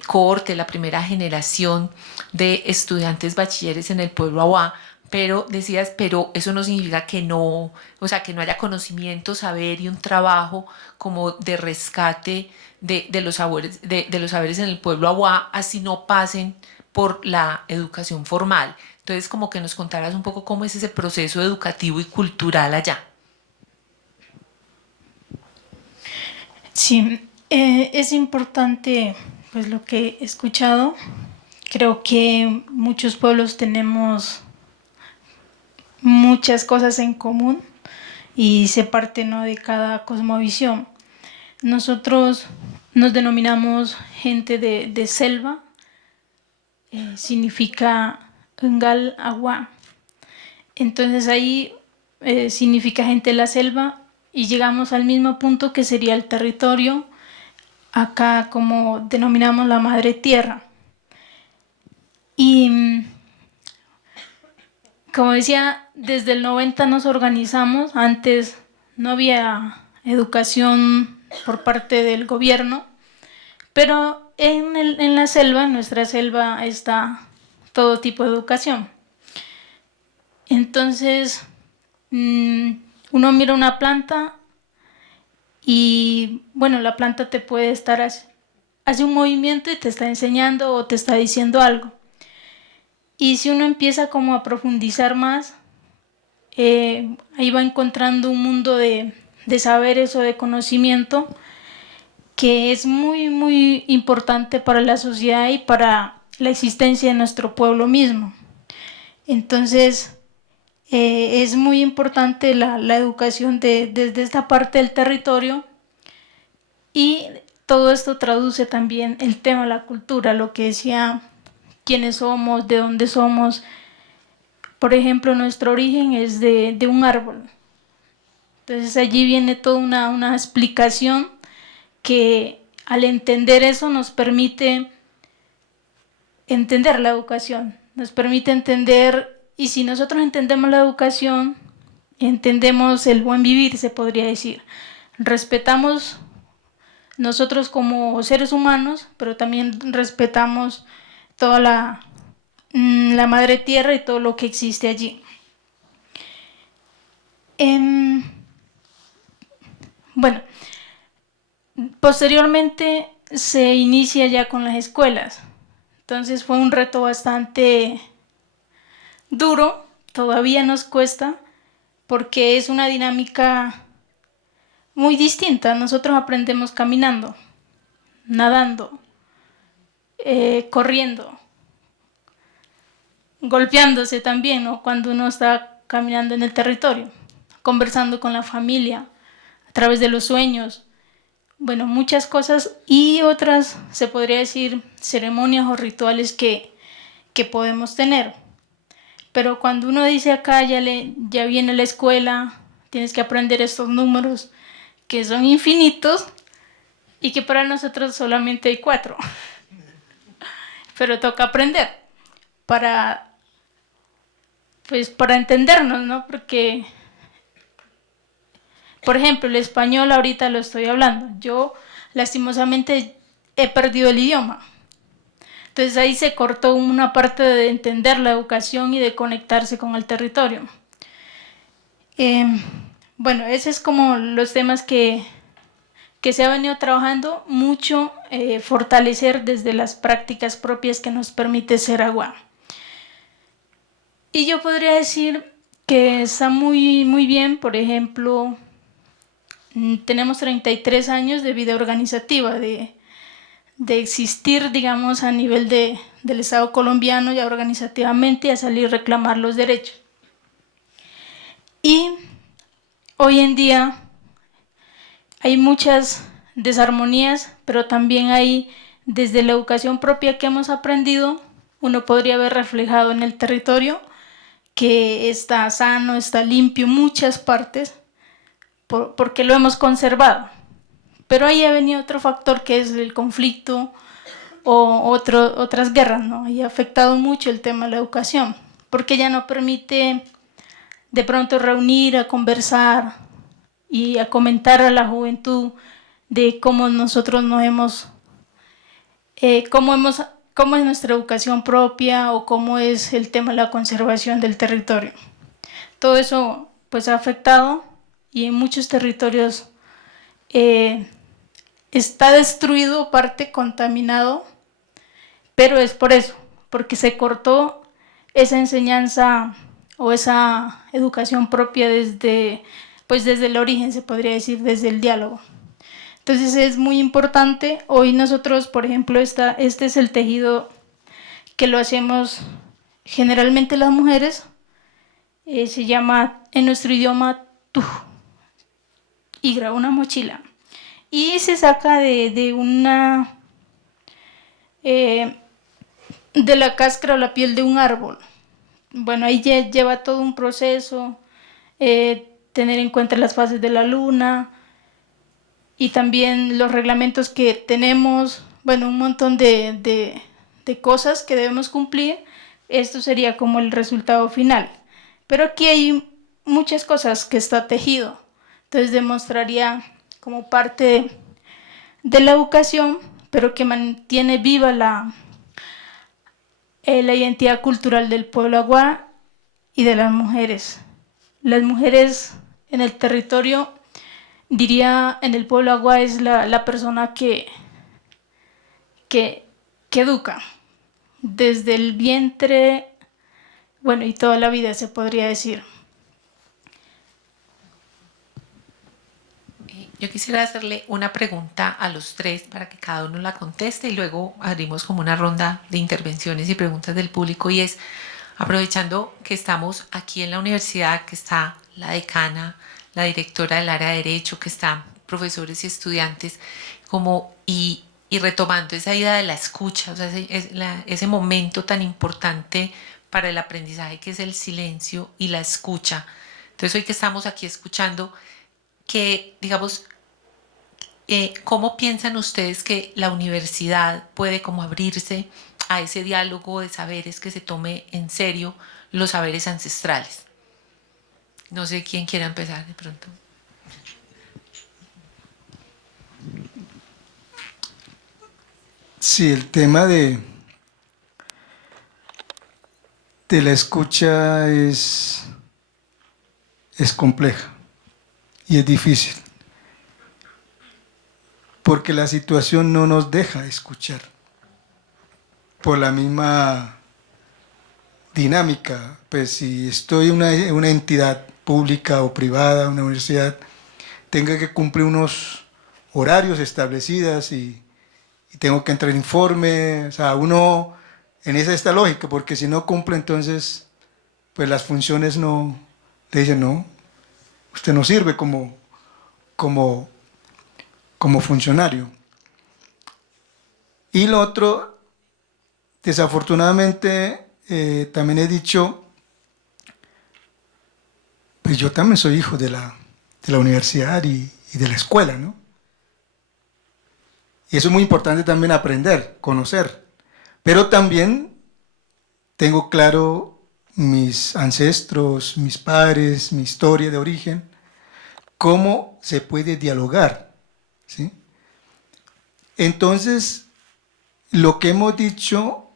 cohorte, la primera generación de estudiantes bachilleres en el pueblo Awá, pero decías, pero eso no significa que no, o sea, que no haya conocimiento, saber y un trabajo como de rescate de los saberes, de los saberes en el pueblo Awá, así no pasen por la educación formal. Entonces, como que nos contaras un poco cómo es ese proceso educativo y cultural allá. Sí, es importante pues lo que he escuchado. Creo que muchos pueblos tenemos muchas cosas en común y se parte, ¿no?, de cada cosmovisión. Nosotros nos denominamos gente de selva, significa Ngal Agua. Entonces ahí significa gente de la selva y llegamos al mismo punto que sería el territorio, acá como denominamos la madre tierra. Y como decía, desde el 90 nos organizamos, antes no había educación por parte del gobierno, pero en la selva, en nuestra selva, está todo tipo de educación. Entonces, uno mira una planta y, bueno, la planta te puede estar, hace un movimiento y te está enseñando o te está diciendo algo. Y si uno empieza como a profundizar más, ahí va encontrando un mundo de saberes o de conocimiento que es muy, muy importante para la sociedad y para la existencia de nuestro pueblo mismo. Entonces, es muy importante la educación desde esta parte del territorio, y todo esto traduce también el tema de la cultura, lo que decía, quiénes somos, de dónde somos. Por ejemplo, nuestro origen es de un árbol. Entonces allí viene toda una explicación que al entender eso nos permite entender la educación, nos permite entender, y si nosotros entendemos la educación, entendemos el buen vivir, se podría decir. Respetamos nosotros como seres humanos, pero también respetamos toda la madre tierra y todo lo que existe allí. Bueno, posteriormente se inicia ya con las escuelas. Entonces fue un reto bastante duro, todavía nos cuesta, porque es una dinámica muy distinta. Nosotros aprendemos caminando, nadando, corriendo, golpeándose también, ¿no?, cuando uno está caminando en el territorio, conversando con la familia, a través de los sueños, bueno, muchas cosas, y otras, se podría decir, ceremonias o rituales que podemos tener. Pero cuando uno dice acá, ya viene la escuela, tienes que aprender estos números que son infinitos y que para nosotros solamente hay 4. Pero toca aprender para entendernos, ¿no? Porque, por ejemplo, el español ahorita lo estoy hablando. Yo, lastimosamente, he perdido el idioma. Entonces ahí se cortó una parte de entender la educación y de conectarse con el territorio. Bueno, ese es como los temas que se ha venido trabajando mucho, fortalecer desde las prácticas propias que nos permite ser Agua. Y yo podría decir que está muy, muy bien. Por ejemplo, tenemos 33 años de vida organizativa, de de existir, digamos, a nivel del Estado colombiano, ya organizativamente, a salir a reclamar los derechos. Y hoy en día hay muchas desarmonías, pero también hay, desde la educación propia que hemos aprendido, uno podría ver reflejado en el territorio que está sano, está limpio, muchas partes, porque lo hemos conservado. Pero ahí ha venido otro factor que es el conflicto o otras guerras, ¿no? Y ha afectado mucho el tema de la educación, porque ya no permite de pronto reunir, a conversar y a comentar a la juventud de cómo nosotros nos hemos, cómo es nuestra educación propia o cómo es el tema de la conservación del territorio. Todo eso pues ha afectado y en muchos territorios está destruido, parte contaminado, pero es por eso, porque se cortó esa enseñanza o esa educación propia desde el origen, se podría decir, desde el diálogo. Entonces es muy importante. Hoy nosotros, por ejemplo, este es el tejido que lo hacemos generalmente las mujeres, se llama en nuestro idioma tuj, igra, una mochila, y se saca de la cáscara o la piel de un árbol. Bueno, ahí lleva todo un proceso, tener en cuenta las fases de la luna y también los reglamentos que tenemos, bueno, un montón de cosas que debemos cumplir. Esto sería como el resultado final. Pero aquí hay muchas cosas que está tejido, entonces demostraría como parte de la educación, pero que mantiene viva la identidad cultural del pueblo aguá y de las mujeres. Las mujeres en el territorio, diría, en el pueblo aguá es la persona que educa desde el vientre, bueno, y toda la vida se podría decir. Yo quisiera hacerle una pregunta a los tres para que cada uno la conteste y luego abrimos como una ronda de intervenciones y preguntas del público, y es, aprovechando que estamos aquí en la universidad, que está la decana, la directora del área de Derecho, que están profesores y estudiantes, y retomando esa idea de la escucha, o sea, ese momento tan importante para el aprendizaje que es el silencio y la escucha. Entonces, hoy que estamos aquí escuchando, que, digamos, ¿cómo piensan ustedes que la universidad puede como abrirse a ese diálogo de saberes, que se tome en serio los saberes ancestrales? No sé quién quiera empezar de pronto. Sí, el tema de la escucha es compleja y es difícil, porque la situación no nos deja escuchar por la misma dinámica. Pues si estoy en una entidad pública o privada, una universidad, tengo que cumplir unos horarios establecidos y tengo que entrar informe, o sea, uno en esta lógica, porque si no cumple, entonces pues las funciones no, le dicen no, usted no sirve como funcionario. Y lo otro, desafortunadamente, también he dicho, pues yo también soy hijo de la universidad y de la escuela, ¿no? Y eso es muy importante también aprender, conocer. Pero también tengo claro mis ancestros, mis padres, mi historia de origen, cómo se puede dialogar, ¿sí? Entonces, lo que hemos dicho,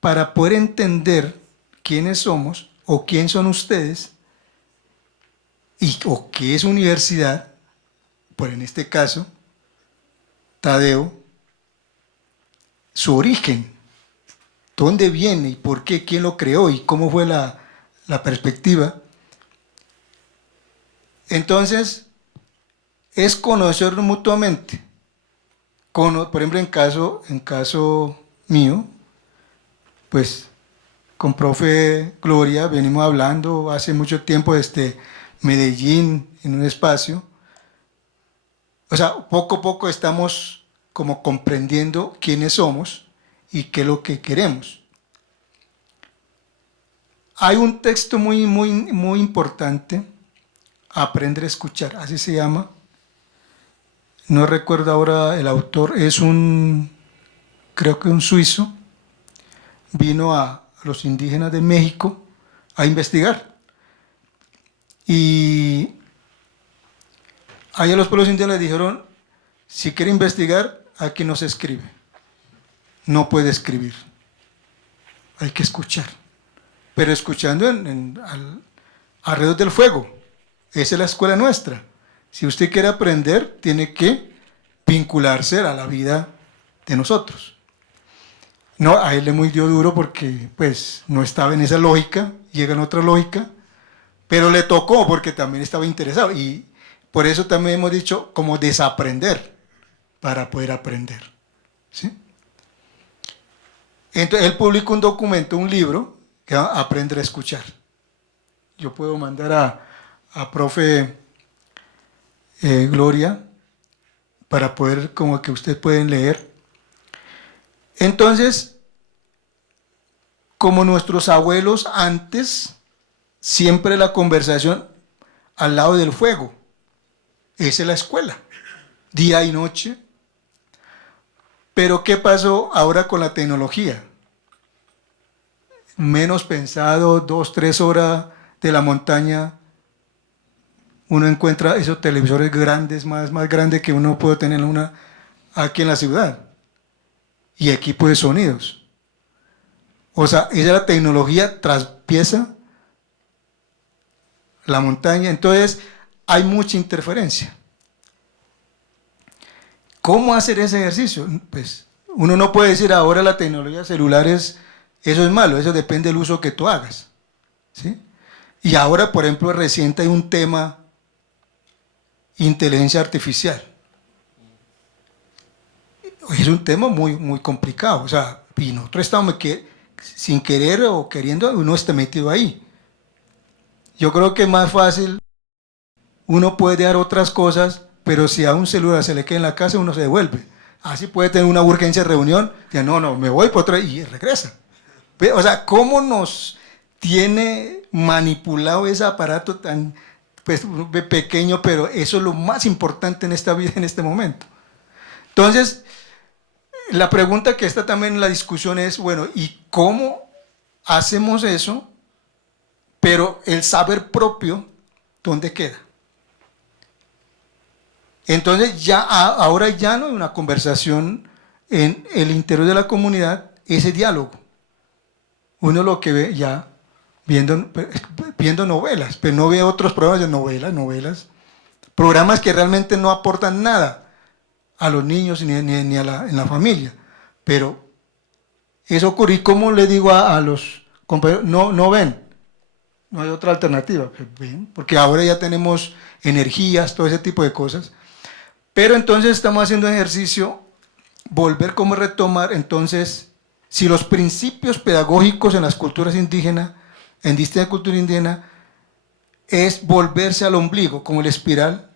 para poder entender quiénes somos o quién son ustedes o qué es universidad, pues en este caso, Tadeo, su origen, dónde viene y por qué, quién lo creó y cómo fue la perspectiva. Entonces, es conocernos mutuamente, por ejemplo, en caso mío, pues con profe Gloria venimos hablando hace mucho tiempo desde Medellín en un espacio. O sea, poco a poco estamos como comprendiendo quiénes somos y qué es lo que queremos. Hay un texto muy importante, Aprender a escuchar, así se llama. No recuerdo ahora el autor, creo que un suizo, vino a los indígenas de México a investigar. Y allá los pueblos indígenas le dijeron, si quiere investigar, aquí no se escribe. No puede escribir. Hay que escuchar. Pero escuchando alrededor del fuego. Esa es la escuela nuestra. Si usted quiere aprender, tiene que vincularse a la vida de nosotros. No, a él le muy dio duro porque pues no estaba en esa lógica, llega en otra lógica, pero le tocó porque también estaba interesado. Y por eso también hemos dicho como desaprender para poder aprender. ¿Sí? Entonces él publicó un documento, un libro, que va a Aprender a escuchar. Yo puedo mandar a profe Gloria para poder, como que ustedes pueden leer. Entonces, como nuestros abuelos antes, siempre la conversación al lado del fuego. Esa es la escuela, día y noche. Pero ¿qué pasó ahora con la tecnología? Menos pensado, 2, 3 horas de la montaña, uno encuentra esos televisores grandes, más grandes que uno puede tener aquí en la ciudad, y equipos de sonidos. O sea, esa la tecnología traspieza la montaña, entonces hay mucha interferencia. ¿Cómo hacer ese ejercicio? Pues uno no puede decir ahora la tecnología celular eso es malo, eso depende del uso que tú hagas. ¿Sí? Y ahora, por ejemplo, reciente hay un tema, inteligencia artificial. Es un tema muy complicado, o sea, y nosotros estamos sin querer o queriendo, uno está metido ahí. Yo creo que es más fácil, uno puede dar otras cosas, pero si a un celular se le queda en la casa, uno se devuelve. Así puede tener una urgencia de reunión, ya no, me voy por otra y regresa. O sea, ¿cómo nos tiene manipulado ese aparato tan pues, pequeño? Pero eso es lo más importante en esta vida, en este momento. Entonces, la pregunta que está también en la discusión es, bueno, ¿y cómo hacemos eso? Pero el saber propio, ¿dónde queda? Entonces, ahora ya no hay una conversación en el interior de la comunidad, ese diálogo. Uno lo que ve ya viendo novelas, pero no ve otros programas de novelas, programas que realmente no aportan nada a los niños ni en la familia. Pero eso ocurre, y como le digo a los compañeros, no ven, no hay otra alternativa, ven, porque ahora ya tenemos energías, todo ese tipo de cosas. Pero entonces estamos haciendo ejercicio, volver como retomar, entonces, si los principios pedagógicos en las culturas indígenas, en distintas culturas indígenas, es volverse al ombligo, como la espiral,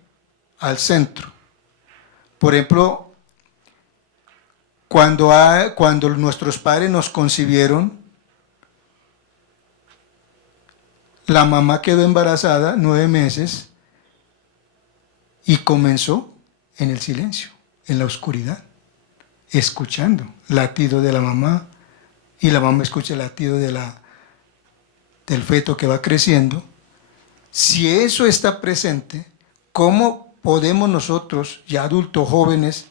al centro. Por ejemplo, cuando nuestros padres nos concibieron, la mamá quedó embarazada 9 meses y comenzó en el silencio, en la oscuridad, escuchando latido de la mamá, y la mamá escucha el latido del feto que va creciendo. Si eso está presente, ¿cómo podemos nosotros, ya adultos, jóvenes,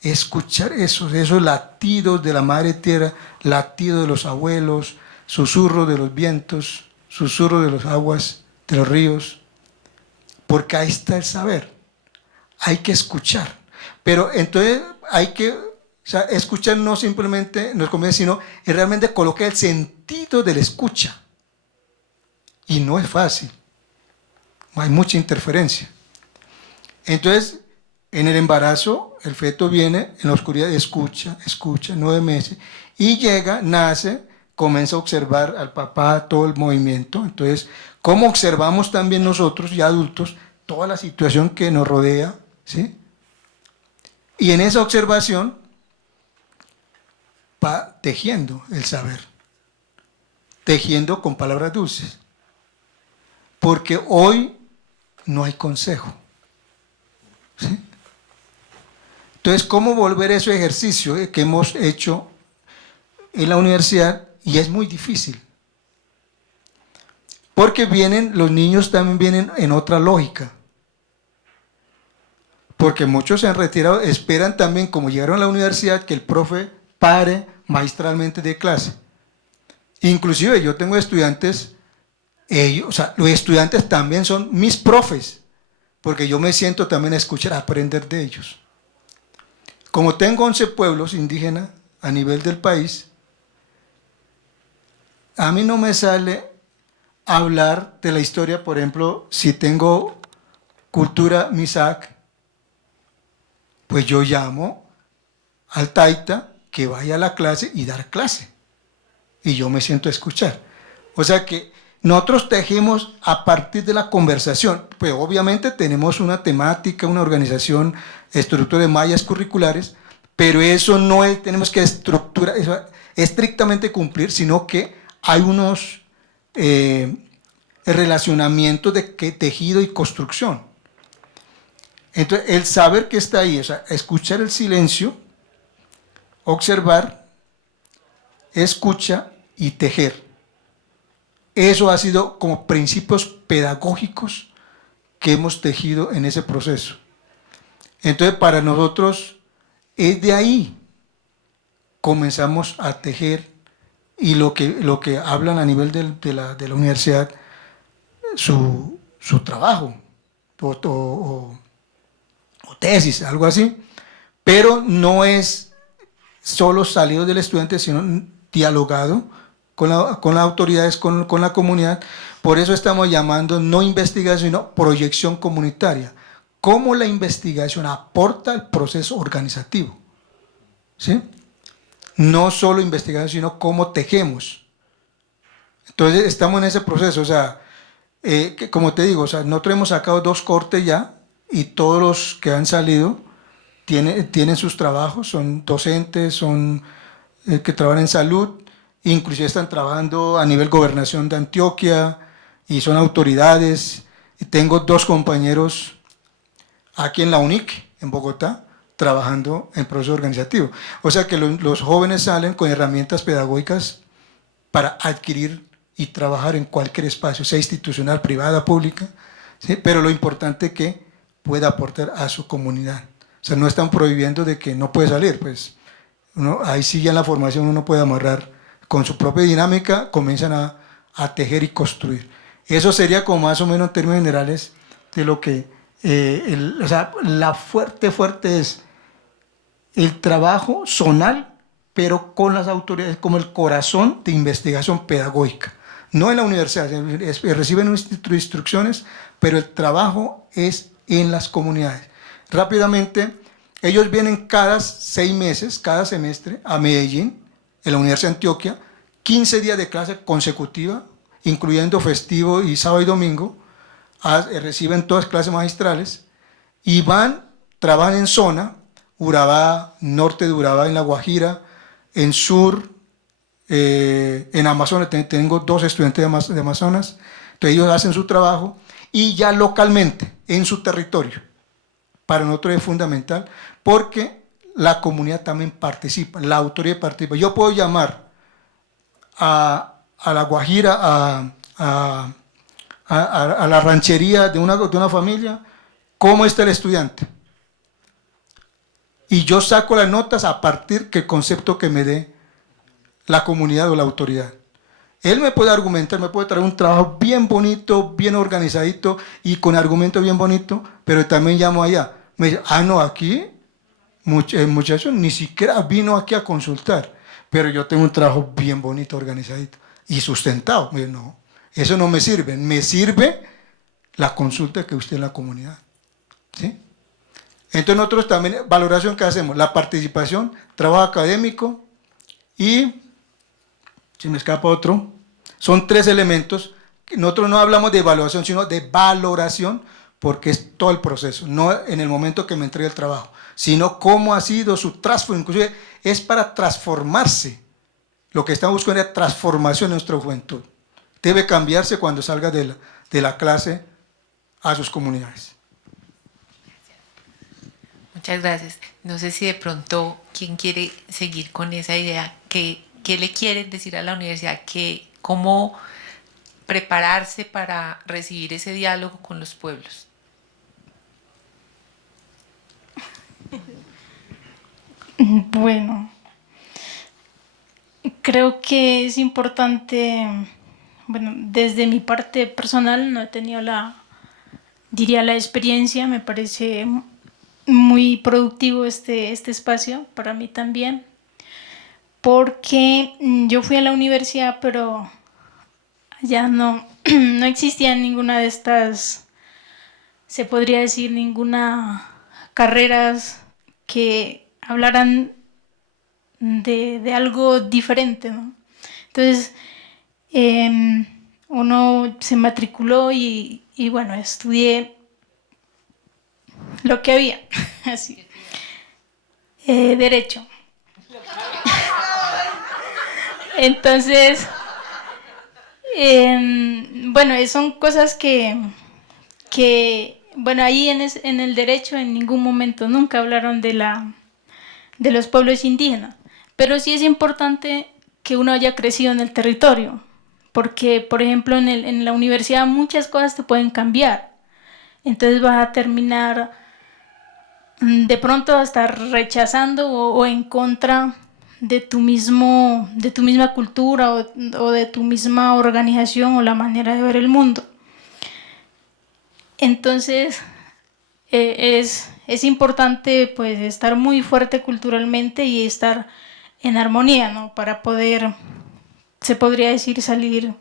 escuchar esos latidos de la madre tierra, latidos de los abuelos, susurro de los vientos, susurro de las aguas, de los ríos? Porque ahí está el saber. Hay que escuchar. Pero entonces hay que escuchar no simplemente, no es conveniente, sino es realmente colocar el sentido de la escucha. Y no es fácil. Hay mucha interferencia. Entonces, En el embarazo, el feto viene en la oscuridad, escucha, 9 meses, y llega, nace, comienza a observar al papá todo el movimiento. Entonces, ¿cómo observamos también nosotros, ya adultos, toda la situación que nos rodea? ¿Sí? Y en esa observación va tejiendo el saber, tejiendo con palabras dulces. Porque hoy no hay consejo. ¿Sí? Entonces, ¿cómo volver a ese ejercicio que hemos hecho en la universidad? Y es muy difícil. Porque los niños también vienen en otra lógica. Porque muchos se han retirado, esperan también, como llegaron a la universidad, que el profe pare magistralmente de clase. Inclusive yo tengo estudiantes, los estudiantes también son mis profes, porque yo me siento también a escuchar, a aprender de ellos. Como tengo 11 pueblos indígenas a nivel del país, a mí no me sale hablar de la historia, por ejemplo, si tengo cultura Misak, pues yo llamo al taita que vaya a la clase y dar clase. Y yo me siento a escuchar. O sea que nosotros tejemos a partir de la conversación. Pues obviamente tenemos una temática, una organización, estructura de mallas curriculares, pero eso no es, tenemos que estrictamente cumplir, sino que hay unos relacionamientos de tejido y construcción. Entonces, el saber que está ahí, o sea, escuchar el silencio, observar, escucha y tejer. Eso ha sido como principios pedagógicos que hemos tejido en ese proceso. Entonces, para nosotros, es de ahí comenzamos a tejer, y lo que hablan a nivel de la universidad, su trabajo, o tesis, algo así, pero no es solo salido del estudiante, sino dialogado con las autoridades, con la comunidad. Por eso estamos llamando no investigación, sino proyección comunitaria. Cómo la investigación aporta al proceso organizativo. ¿Sí? No solo investigación, sino cómo tejemos. Entonces estamos en ese proceso, o sea, como te digo, o sea, nosotros hemos sacado 2 cortes ya, y todos los que han salido tienen sus trabajos, son docentes, son que trabajan en salud, inclusive están trabajando a nivel gobernación de Antioquia, y son autoridades. Y tengo 2 compañeros aquí en la UNIC, en Bogotá, trabajando en proceso organizativo. O sea que los jóvenes salen con herramientas pedagógicas para adquirir y trabajar en cualquier espacio, sea institucional, privada, pública, ¿sí? Pero lo importante es que pueda aportar a su comunidad. O sea, no están prohibiendo de que no puede salir, pues ahí sí ya en la formación uno puede amarrar con su propia dinámica, comienzan a tejer y construir. Eso sería como más o menos en términos generales de lo que, o sea, la fuerte es el trabajo zonal, pero con las autoridades, como el corazón de investigación pedagógica. No en la universidad, reciben instrucciones, pero el trabajo es en las comunidades. Rápidamente, ellos vienen cada 6 meses, cada semestre, a Medellín, en la Universidad de Antioquia, 15 días de clase consecutiva, incluyendo festivo y sábado y domingo, reciben todas clases magistrales, y trabajan en zona, Urabá, norte de Urabá, en La Guajira, en sur, en Amazonas, tengo 2 estudiantes de Amazonas, entonces ellos hacen su trabajo, y ya localmente, en su territorio. Para nosotros es fundamental, porque la comunidad también participa, la autoridad participa. Yo puedo llamar a La Guajira, a la ranchería de una familia, ¿cómo está el estudiante? Y yo saco las notas a partir del concepto que me dé la comunidad o la autoridad. Él me puede argumentar, me puede traer un trabajo bien bonito, bien organizadito y con argumento bien bonito, pero también llamo allá. Me dice, no, aquí el muchacho ni siquiera vino aquí a consultar, pero yo tengo un trabajo bien bonito, organizadito y sustentado. Me dice, no, eso no me sirve la consulta que usted en la comunidad. ¿Sí? Entonces nosotros también, valoración que hacemos, la participación, trabajo académico y, si me escapa otro, son 3 elementos. Nosotros no hablamos de evaluación, sino de valoración, porque es todo el proceso, no en el momento que me entregue el trabajo, sino cómo ha sido su transformación, inclusive es para transformarse. Lo que estamos buscando es transformación en nuestra juventud. Debe cambiarse cuando salga de la clase a sus comunidades. Muchas gracias. No sé si de pronto, ¿quién quiere seguir con esa idea? ¿Qué le quieren decir a la universidad? ¿Cómo prepararse para recibir ese diálogo con los pueblos? Bueno, creo que es importante, bueno, desde mi parte personal no he tenido diría la experiencia, me parece muy productivo este espacio, para mí también, porque yo fui a la universidad, pero ya no existía ninguna de estas, se podría decir, ninguna carreras que hablaran de algo diferente, ¿no? Entonces, uno se matriculó y bueno, estudié lo que había, así, derecho. Entonces, bueno, son cosas que bueno, ahí en el derecho en ningún momento nunca hablaron de los pueblos indígenas, pero sí es importante que uno haya crecido en el territorio, porque, por ejemplo, en la universidad muchas cosas te pueden cambiar, entonces vas a terminar de pronto hasta rechazando o en contra de tu misma cultura o de tu misma organización o la manera de ver el mundo. Entonces, es importante pues estar muy fuerte culturalmente y estar en armonía, ¿no? Para poder, se podría decir, salir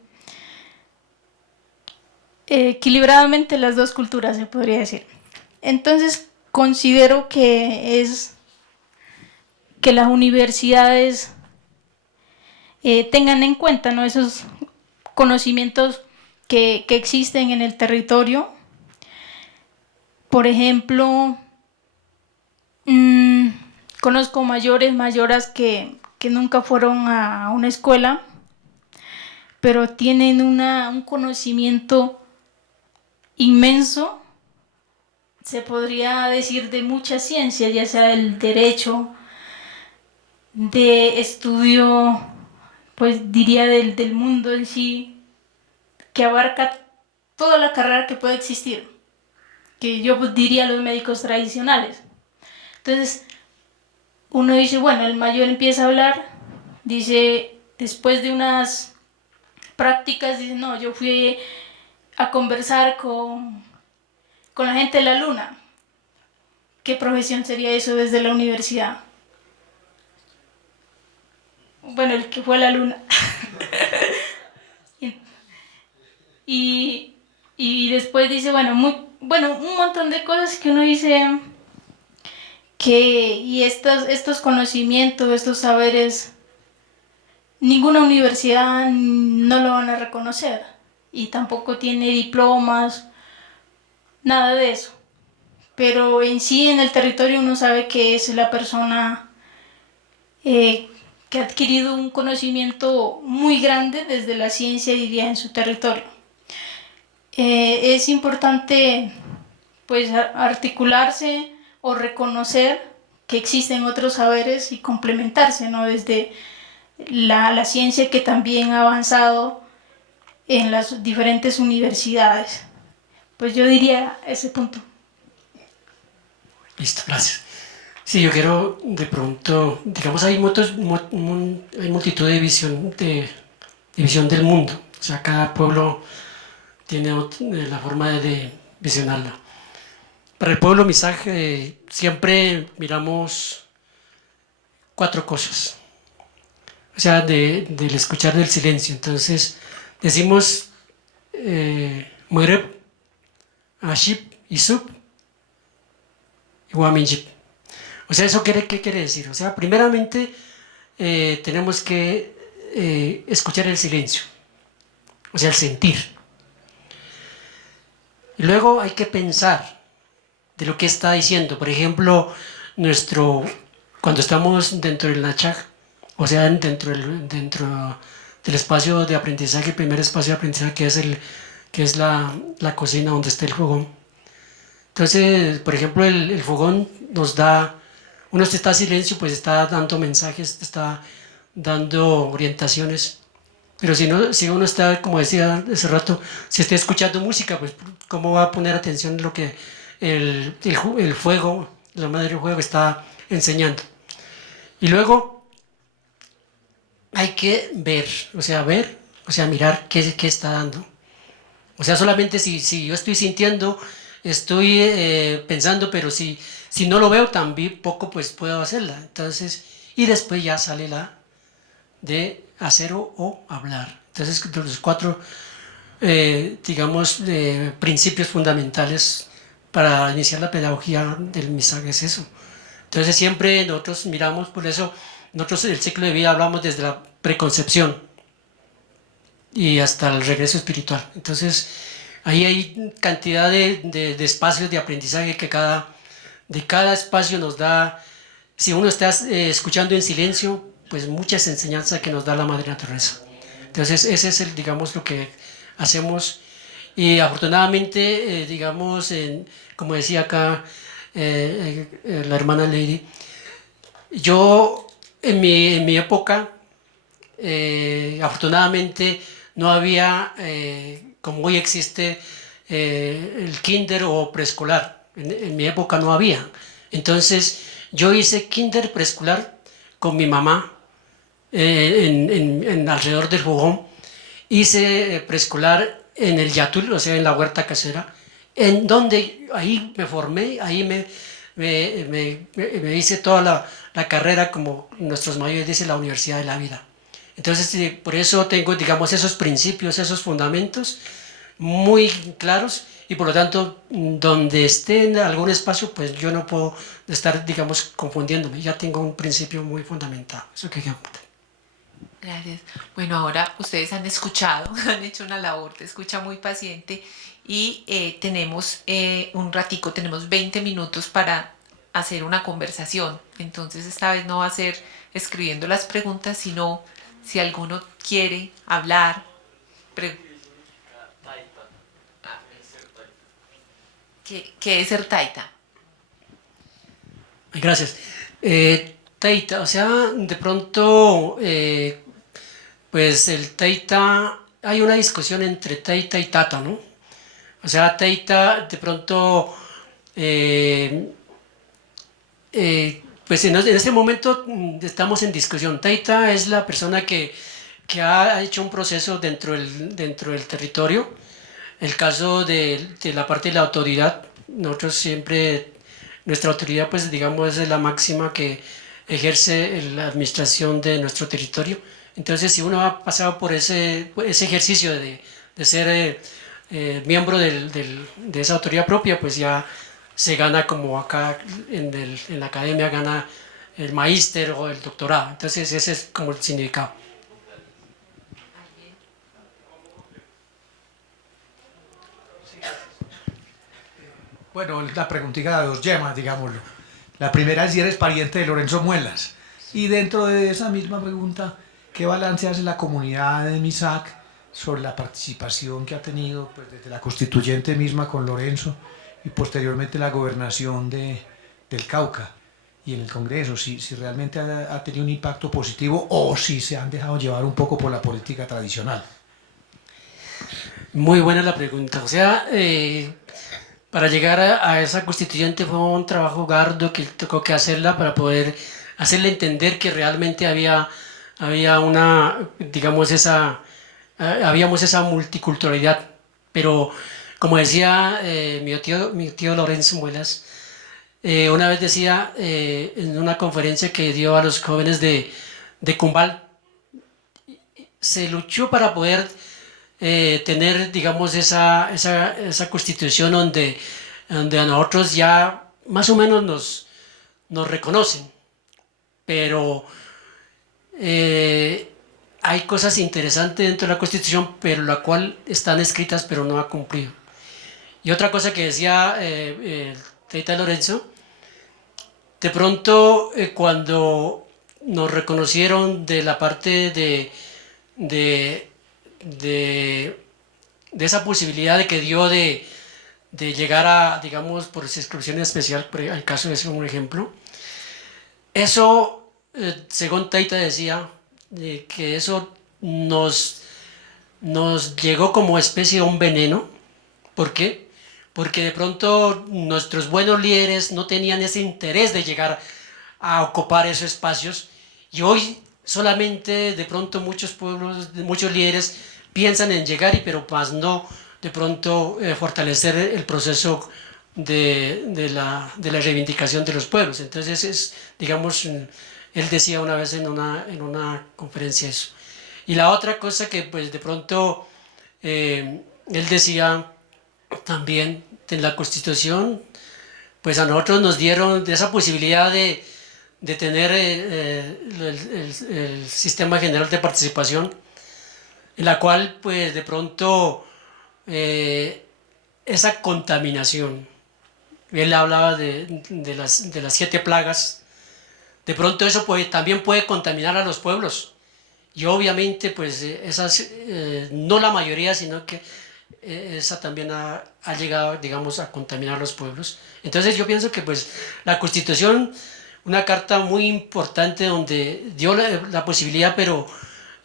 equilibradamente las dos culturas, se podría decir. Entonces, considero que las universidades tengan en cuenta, ¿no?, esos conocimientos que existen en el territorio. Por ejemplo, conozco mayoras que nunca fueron a una escuela, pero tienen un conocimiento inmenso, se podría decir, de muchas ciencias, ya sea del derecho, de estudio, pues diría del mundo en sí, que abarca toda la carrera que puede existir, que yo pues diría los médicos tradicionales. Entonces, uno dice, bueno, el mayor empieza a hablar, dice, después de unas prácticas, dice, no, yo fui a conversar con la gente de la luna. ¿Qué profesión sería eso desde la universidad? Bueno, el que fue a la luna. y después dice, bueno, un montón de cosas que uno dice y estos conocimientos, estos saberes, ninguna universidad no lo van a reconocer y tampoco tiene diplomas, nada de eso. Pero en sí, en el territorio, uno sabe que es la persona que ha adquirido un conocimiento muy grande desde la ciencia, diría, en su territorio. Es importante pues articularse o reconocer que existen otros saberes y complementarse, ¿no?, desde la ciencia, que también ha avanzado en las diferentes universidades. Pues yo diría ese punto. Listo, gracias. Sí, yo quiero de pronto, digamos, hay multitud de visión del mundo. O sea, cada pueblo tiene la forma de visionarla. Para el pueblo Misaje siempre miramos 4 cosas. O sea, del escuchar del silencio. Entonces, decimos Muereb, Aship y Sub. Guaminchip. O sea, ¿qué quiere decir? O sea, primeramente tenemos que escuchar el silencio, o sea, el sentir. Y luego hay que pensar de lo que está diciendo. Por ejemplo, cuando estamos dentro del Nachag, o sea, dentro del espacio de aprendizaje, el primer espacio de aprendizaje que es la cocina donde está el fogón. Entonces, por ejemplo, el fogón nos da, uno está en silencio, pues está dando mensajes, está dando orientaciones. Pero si uno está, como decía hace rato, si está escuchando música, pues ¿cómo va a poner atención en lo que el fuego, la madre del fuego está enseñando? Y luego hay que ver, o sea, mirar qué está dando. O sea, solamente si yo estoy sintiendo, estoy pensando, pero si no lo veo también poco, pues puedo hacerla. Entonces, y después ya sale la de hacer o hablar. Entonces, los cuatro, digamos, principios fundamentales para iniciar la pedagogía del Misag es eso. Entonces, siempre nosotros miramos, por eso, nosotros el ciclo de vida hablamos desde la preconcepción y hasta el regreso espiritual. Entonces, ahí hay cantidad de espacios de aprendizaje que de cada espacio nos da. Si uno está escuchando en silencio, pues muchas enseñanzas que nos da la madre naturaleza. Entonces ese es digamos, lo que hacemos, y afortunadamente, digamos, como decía acá la hermana Lady, yo en mi época, afortunadamente no había, como hoy existe, el kinder o preescolar. En mi época no había. Entonces yo hice kinder preescolar con mi mamá alrededor del fogón. Hice preescolar en el Yatul, o sea, en la huerta casera, en donde ahí me formé, ahí me hice toda la carrera, como nuestros mayores dicen, la universidad de la vida. Entonces, por eso tengo, digamos, esos principios, esos fundamentos muy claros, y por lo tanto, donde esté en algún espacio, pues yo no puedo estar, digamos, confundiéndome. Ya tengo un principio muy fundamentado. Eso que Gracias. Bueno, ahora ustedes han escuchado, han hecho una labor de escucha muy paciente, y tenemos un ratico, tenemos 20 minutos para hacer una conversación. Entonces esta vez no va a ser escribiendo las preguntas, sino si alguno quiere hablar. ¿Qué es ser taita? Gracias. Taita, o sea, de pronto, pues el taita, hay una discusión entre taita y tata, ¿no? O sea, taita, de pronto, pues en este momento estamos en discusión. Taita es la persona que ha hecho un proceso dentro del territorio. El caso de la parte de la autoridad, nosotros siempre, nuestra autoridad, pues digamos, es la máxima que ejerce la administración de nuestro territorio. Entonces, si uno ha pasado por ese ejercicio de ser miembro de esa autoridad propia, pues ya se gana, como acá en la academia gana el magíster o el doctorado. Entonces, ese es como el significado. Bueno, la preguntita de dos yemas, digámoslo. La primera es si eres pariente de Lorenzo Muelas. Y dentro de esa misma pregunta, ¿qué balance hace la comunidad de MISAC sobre la participación que ha tenido, pues, desde la constituyente misma con Lorenzo y posteriormente la gobernación del Cauca y en el Congreso? Si realmente ha tenido un impacto positivo o si se han dejado llevar un poco por la política tradicional. Muy buena la pregunta. O sea, para llegar a esa constituyente fue un trabajo arduo que tocó que hacerla para poder hacerle entender que realmente había una, digamos, habíamos esa multiculturalidad. Pero, como decía mi tío Lorenzo Muelas, una vez decía en una conferencia que dio a los jóvenes de Cumbal, se luchó para poder tener, digamos, esa constitución donde a nosotros ya más o menos nos reconocen, pero hay cosas interesantes dentro de la Constitución, pero la cual están escritas pero no ha cumplido. Y otra cosa que decía Teita Lorenzo, de pronto cuando nos reconocieron de la parte de esa posibilidad de que dio de llegar a, digamos, por exclusión especial, por el caso de ese un ejemplo, eso, según Teita decía, que eso nos llegó como especie de un veneno. ¿Por qué? Porque de pronto nuestros buenos líderes no tenían ese interés de llegar a ocupar esos espacios, y hoy solamente de pronto muchos pueblos, muchos líderes piensan en llegar, pero más no de pronto fortalecer el proceso de la reivindicación de los pueblos. Entonces es, digamos, él decía una vez en una conferencia eso. Y la otra cosa que pues de pronto él decía también, en la Constitución, pues a nosotros nos dieron esa posibilidad de tener el sistema general de participación, en la cual pues de pronto esa contaminación, él hablaba de las 7 plagas, de pronto eso también puede contaminar a los pueblos, y obviamente pues esas, no la mayoría, sino que esa también ha llegado, digamos, a contaminar los pueblos. Entonces yo pienso que pues la Constitución, una carta muy importante donde dio la posibilidad, pero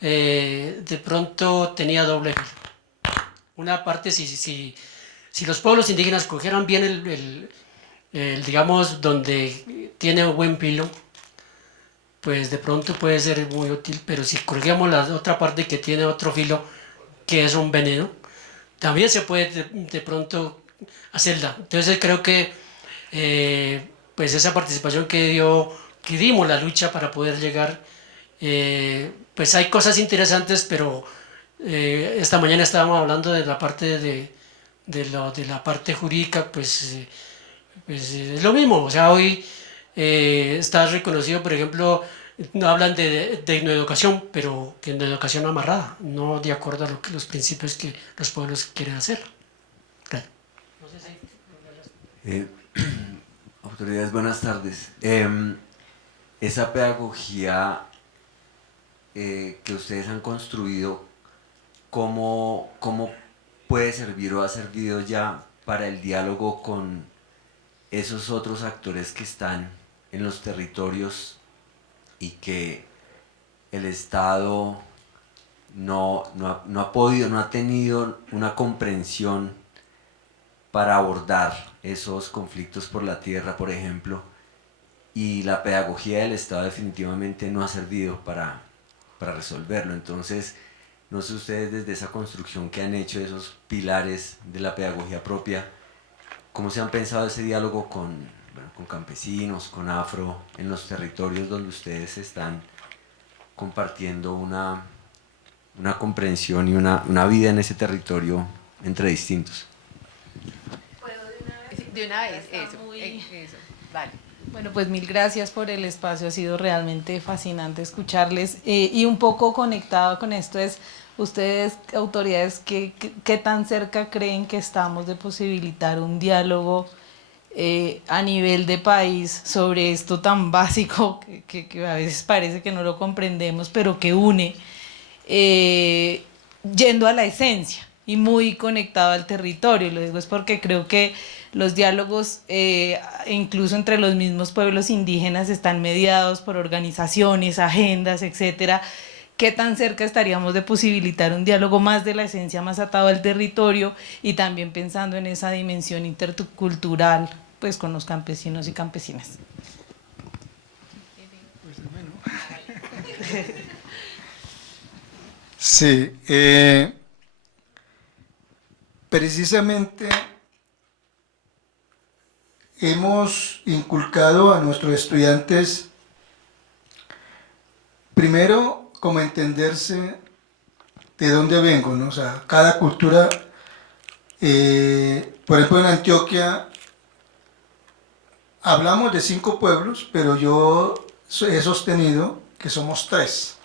de pronto tenía doble filo. Una parte, si los pueblos indígenas cogieran bien digamos, donde tiene un buen filo, pues de pronto puede ser muy útil, pero si cogemos la otra parte que tiene otro filo, que es un veneno, también se puede de pronto hacerla. Entonces creo que pues esa participación que dimos, la lucha para poder llegar, pues hay cosas interesantes, pero esta mañana estábamos hablando de la parte de la parte jurídica, pues es lo mismo. O sea, hoy está reconocido, por ejemplo, no hablan de educación, pero que una educación amarrada, no de acuerdo a los principios que los pueblos quieren hacer. Claro. Autoridades, buenas tardes. Esa pedagogía que ustedes han construido, ¿cómo puede servir o ha servido ya para el diálogo con esos otros actores que están en los territorios y que el Estado no ha tenido una comprensión para abordar esos conflictos por la tierra, por ejemplo, y la pedagogía del Estado definitivamente no ha servido para resolverlo? Entonces, no sé ustedes desde esa construcción que han hecho, esos pilares de la pedagogía propia, ¿cómo se han pensado ese diálogo con campesinos, con afro, en los territorios donde ustedes están compartiendo una comprensión y una vida en ese territorio entre distintos? De una vez, eso, vale. Bueno, pues mil gracias por el espacio, ha sido realmente fascinante escucharles, y un poco conectado con esto es, ustedes, autoridades, ¿qué tan cerca creen que estamos de posibilitar un diálogo a nivel de país sobre esto tan básico que a veces parece que no lo comprendemos, pero que une, yendo a la esencia y muy conectado al territorio? Lo digo es porque creo que los diálogos, incluso entre los mismos pueblos indígenas, están mediados por organizaciones, agendas, etcétera. ¿Qué tan cerca estaríamos de posibilitar un diálogo más de la esencia, más atado al territorio, y también pensando en esa dimensión intercultural, pues con los campesinos y campesinas? Sí, precisamente hemos inculcado a nuestros estudiantes, primero, como entenderse de dónde vengo, ¿no? O sea, cada cultura, por ejemplo en Antioquia, hablamos de 5 pueblos, pero yo he sostenido que somos 3.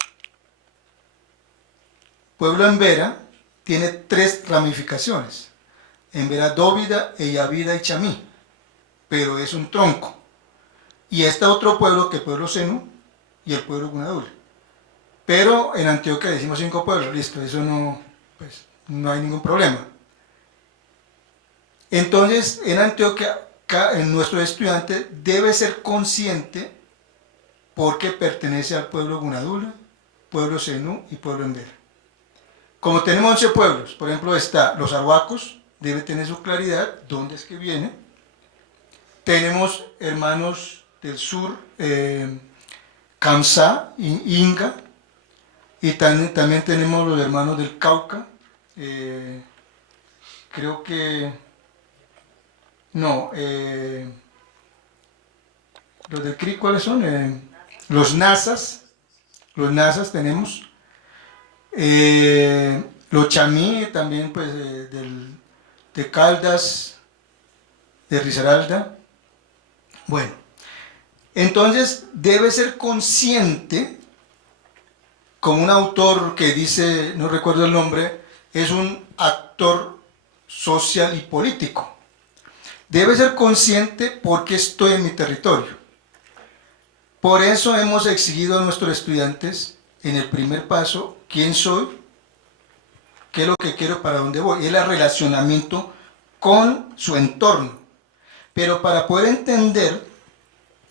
Pueblo Embera tiene 3 ramificaciones: Embera Dóvida, Eyavida y Chamí, pero es un tronco. Y está otro pueblo, que es el pueblo Zenú y el pueblo Gunadule. Pero en Antioquia decimos 5 pueblos, listo, eso no, pues, no hay ningún problema. Entonces, en Antioquia, nuestro estudiante debe ser consciente porque pertenece al pueblo Gunadule, pueblo Zenú y pueblo Embera. Como tenemos 11 pueblos, por ejemplo, está los arhuacos, debe tener su claridad, dónde es que viene. Tenemos hermanos del sur, Kamsá, Inga, y también tenemos los hermanos del Cauca, creo que, no, los del CRI, ¿cuáles son? Los Nazas tenemos. Los Chamí también, pues, de Caldas, de Risaralda. Bueno, entonces debe ser consciente, como un autor que dice, no recuerdo el nombre, es un actor social y político. Debe ser consciente porque estoy en mi territorio. Por eso hemos exigido a nuestros estudiantes, en el primer paso, quién soy, qué es lo que quiero, para dónde voy. Es el relacionamiento con su entorno. Pero para poder entender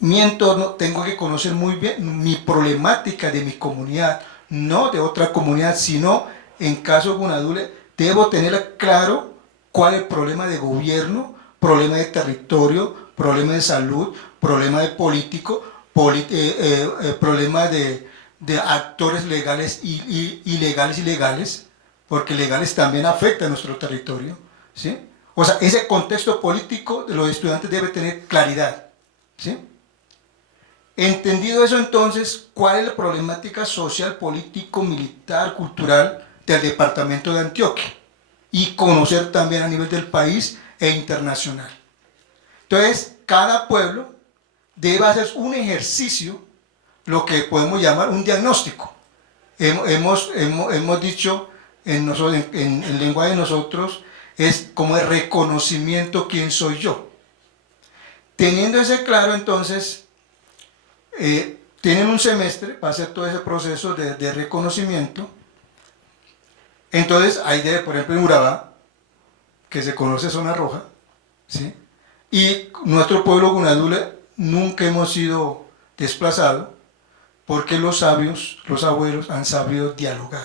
mi entorno, tengo que conocer muy bien mi problemática de mi comunidad, no de otra comunidad, sino, en caso de Gunadule, debo tener claro cuál es el problema de gobierno, problema de territorio, problema de salud, problema de político, problema de actores legales y ilegales, porque legales también afecta a nuestro territorio, ¿sí? O sea, ese contexto político de los estudiantes debe tener claridad, ¿sí? Entendido eso, entonces, ¿cuál es la problemática social, político, militar, cultural del departamento de Antioquia? Y conocer también a nivel del país e internacional. Entonces, cada pueblo debe hacer un ejercicio, lo que podemos llamar un diagnóstico. Hemos dicho en lenguaje de nosotros, es como el reconocimiento quién soy yo. Teniendo ese claro, entonces, tienen un semestre para hacer todo ese proceso de reconocimiento. Entonces, ahí debe, por ejemplo, en Urabá, que se conoce zona roja, ¿sí? Y nuestro pueblo Gunadule nunca hemos sido desplazados porque los sabios, los abuelos, han sabido dialogar.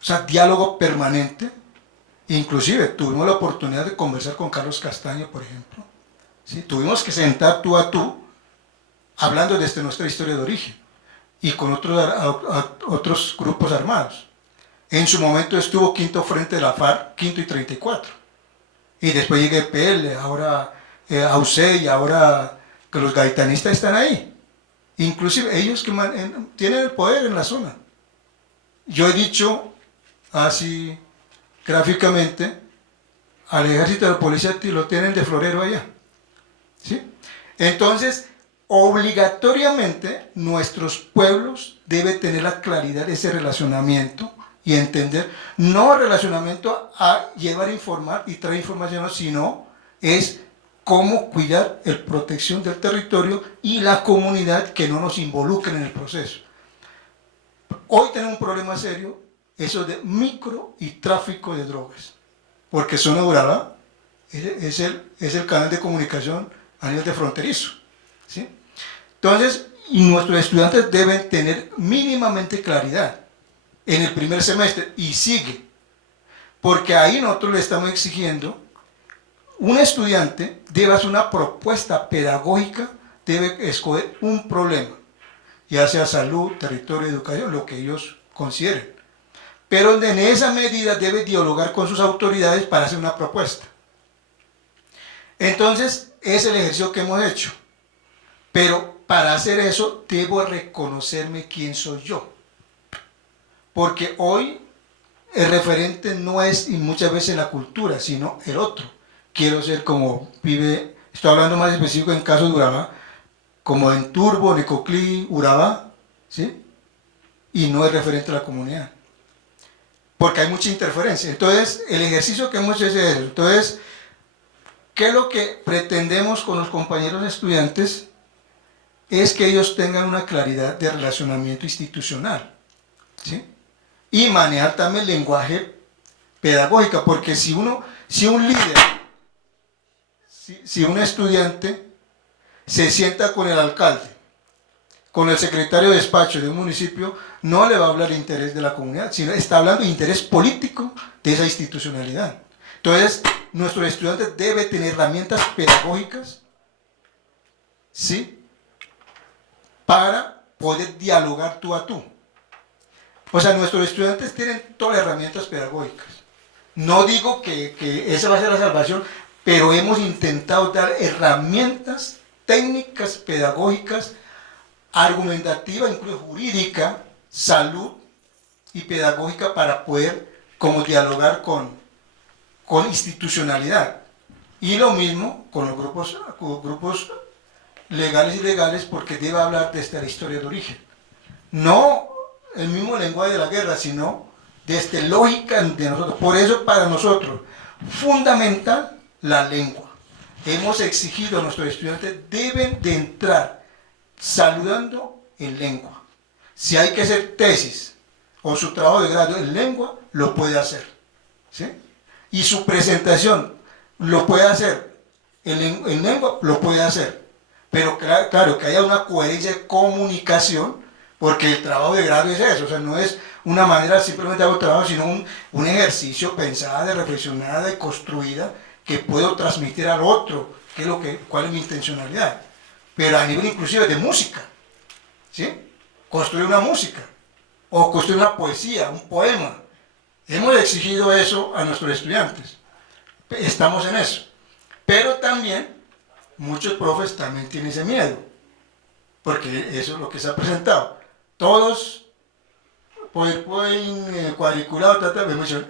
O sea, diálogo permanente. Inclusive tuvimos la oportunidad de conversar con Carlos Castaño, por ejemplo, ¿sí? Tuvimos que sentar tú a tú, hablando desde nuestra historia de origen, y con otros grupos armados. En su momento estuvo Quinto Frente de la FARC, Quinto y 34. Y después llega EPL, ahora AUCE, y ahora que los gaitanistas están ahí. Inclusive ellos que tienen el poder en la zona. Yo he dicho así gráficamente, al ejército de la policía lo tienen de florero allá, ¿sí? Entonces, obligatoriamente nuestros pueblos deben tener la claridad de ese relacionamiento y entender, no relacionamiento a llevar a informar y traer información, sino es cómo cuidar la protección del territorio y la comunidad, que no nos involucren en el proceso. Hoy tenemos un problema serio, eso de micro y tráfico de drogas, porque Zona de Urabá es el canal de comunicación a nivel de fronterizo, ¿sí? Entonces, y nuestros estudiantes deben tener mínimamente claridad en el primer semestre, y sigue, porque ahí nosotros le estamos exigiendo, un estudiante debe hacer una propuesta pedagógica, debe escoger un problema, ya sea salud, territorio, educación, lo que ellos consideren. Pero en esa medida debe dialogar con sus autoridades para hacer una propuesta. Entonces, es el ejercicio que hemos hecho. Pero para hacer eso, debo reconocerme quién soy yo. Porque hoy el referente no es, y muchas veces, la cultura, sino el otro. Quiero ser como vive estoy hablando más específico en caso de Urabá, como en Turbo, Necoclí, Urabá, ¿sí? Y no es referente a la comunidad, porque hay mucha interferencia. Entonces, el ejercicio que hemos hecho es eso. Entonces, ¿qué es lo que pretendemos con los compañeros estudiantes? Es que ellos tengan una claridad de relacionamiento institucional, ¿sí? Y manejar también el lenguaje pedagógico, porque si un líder, si un estudiante se sienta con el alcalde, con el secretario de despacho de un municipio, no le va a hablar de interés de la comunidad, sino está hablando de interés político de esa institucionalidad. Entonces, nuestro estudiante debe tener herramientas pedagógicas, ¿sí?, para poder dialogar tú a tú. O sea, nuestros estudiantes tienen todas las herramientas pedagógicas. No digo que esa va a ser la salvación, pero hemos intentado dar herramientas técnicas, pedagógicas, argumentativa, incluso jurídica, salud y pedagógica para poder como dialogar con institucionalidad. Y lo mismo con los grupos legales y ilegales, porque debe hablar desde la historia de origen. No el mismo lenguaje de la guerra, sino desde lógica de nosotros. Por eso para nosotros, fundamental la lengua. Hemos exigido a nuestros estudiantes, deben de entrar saludando en lengua. Si hay que hacer tesis o su trabajo de grado en lengua, lo puede hacer, ¿sí? Y su presentación lo puede hacer en lengua, lo puede hacer. Pero claro, que haya una coherencia de comunicación, porque el trabajo de grado es eso, o sea, no es una manera simplemente hago trabajo, sino un ejercicio pensada, de reflexionada y construida, que puedo transmitir al otro, cuál es mi intencionalidad. Pero a nivel inclusive de música, ¿sí? Construir una música, o construir una poesía, un poema. Hemos exigido eso a nuestros estudiantes. Estamos en eso. Pero también, muchos profes también tienen ese miedo, porque eso es lo que se ha presentado. Todos, PowerPoint, cuadriculado, me dicen,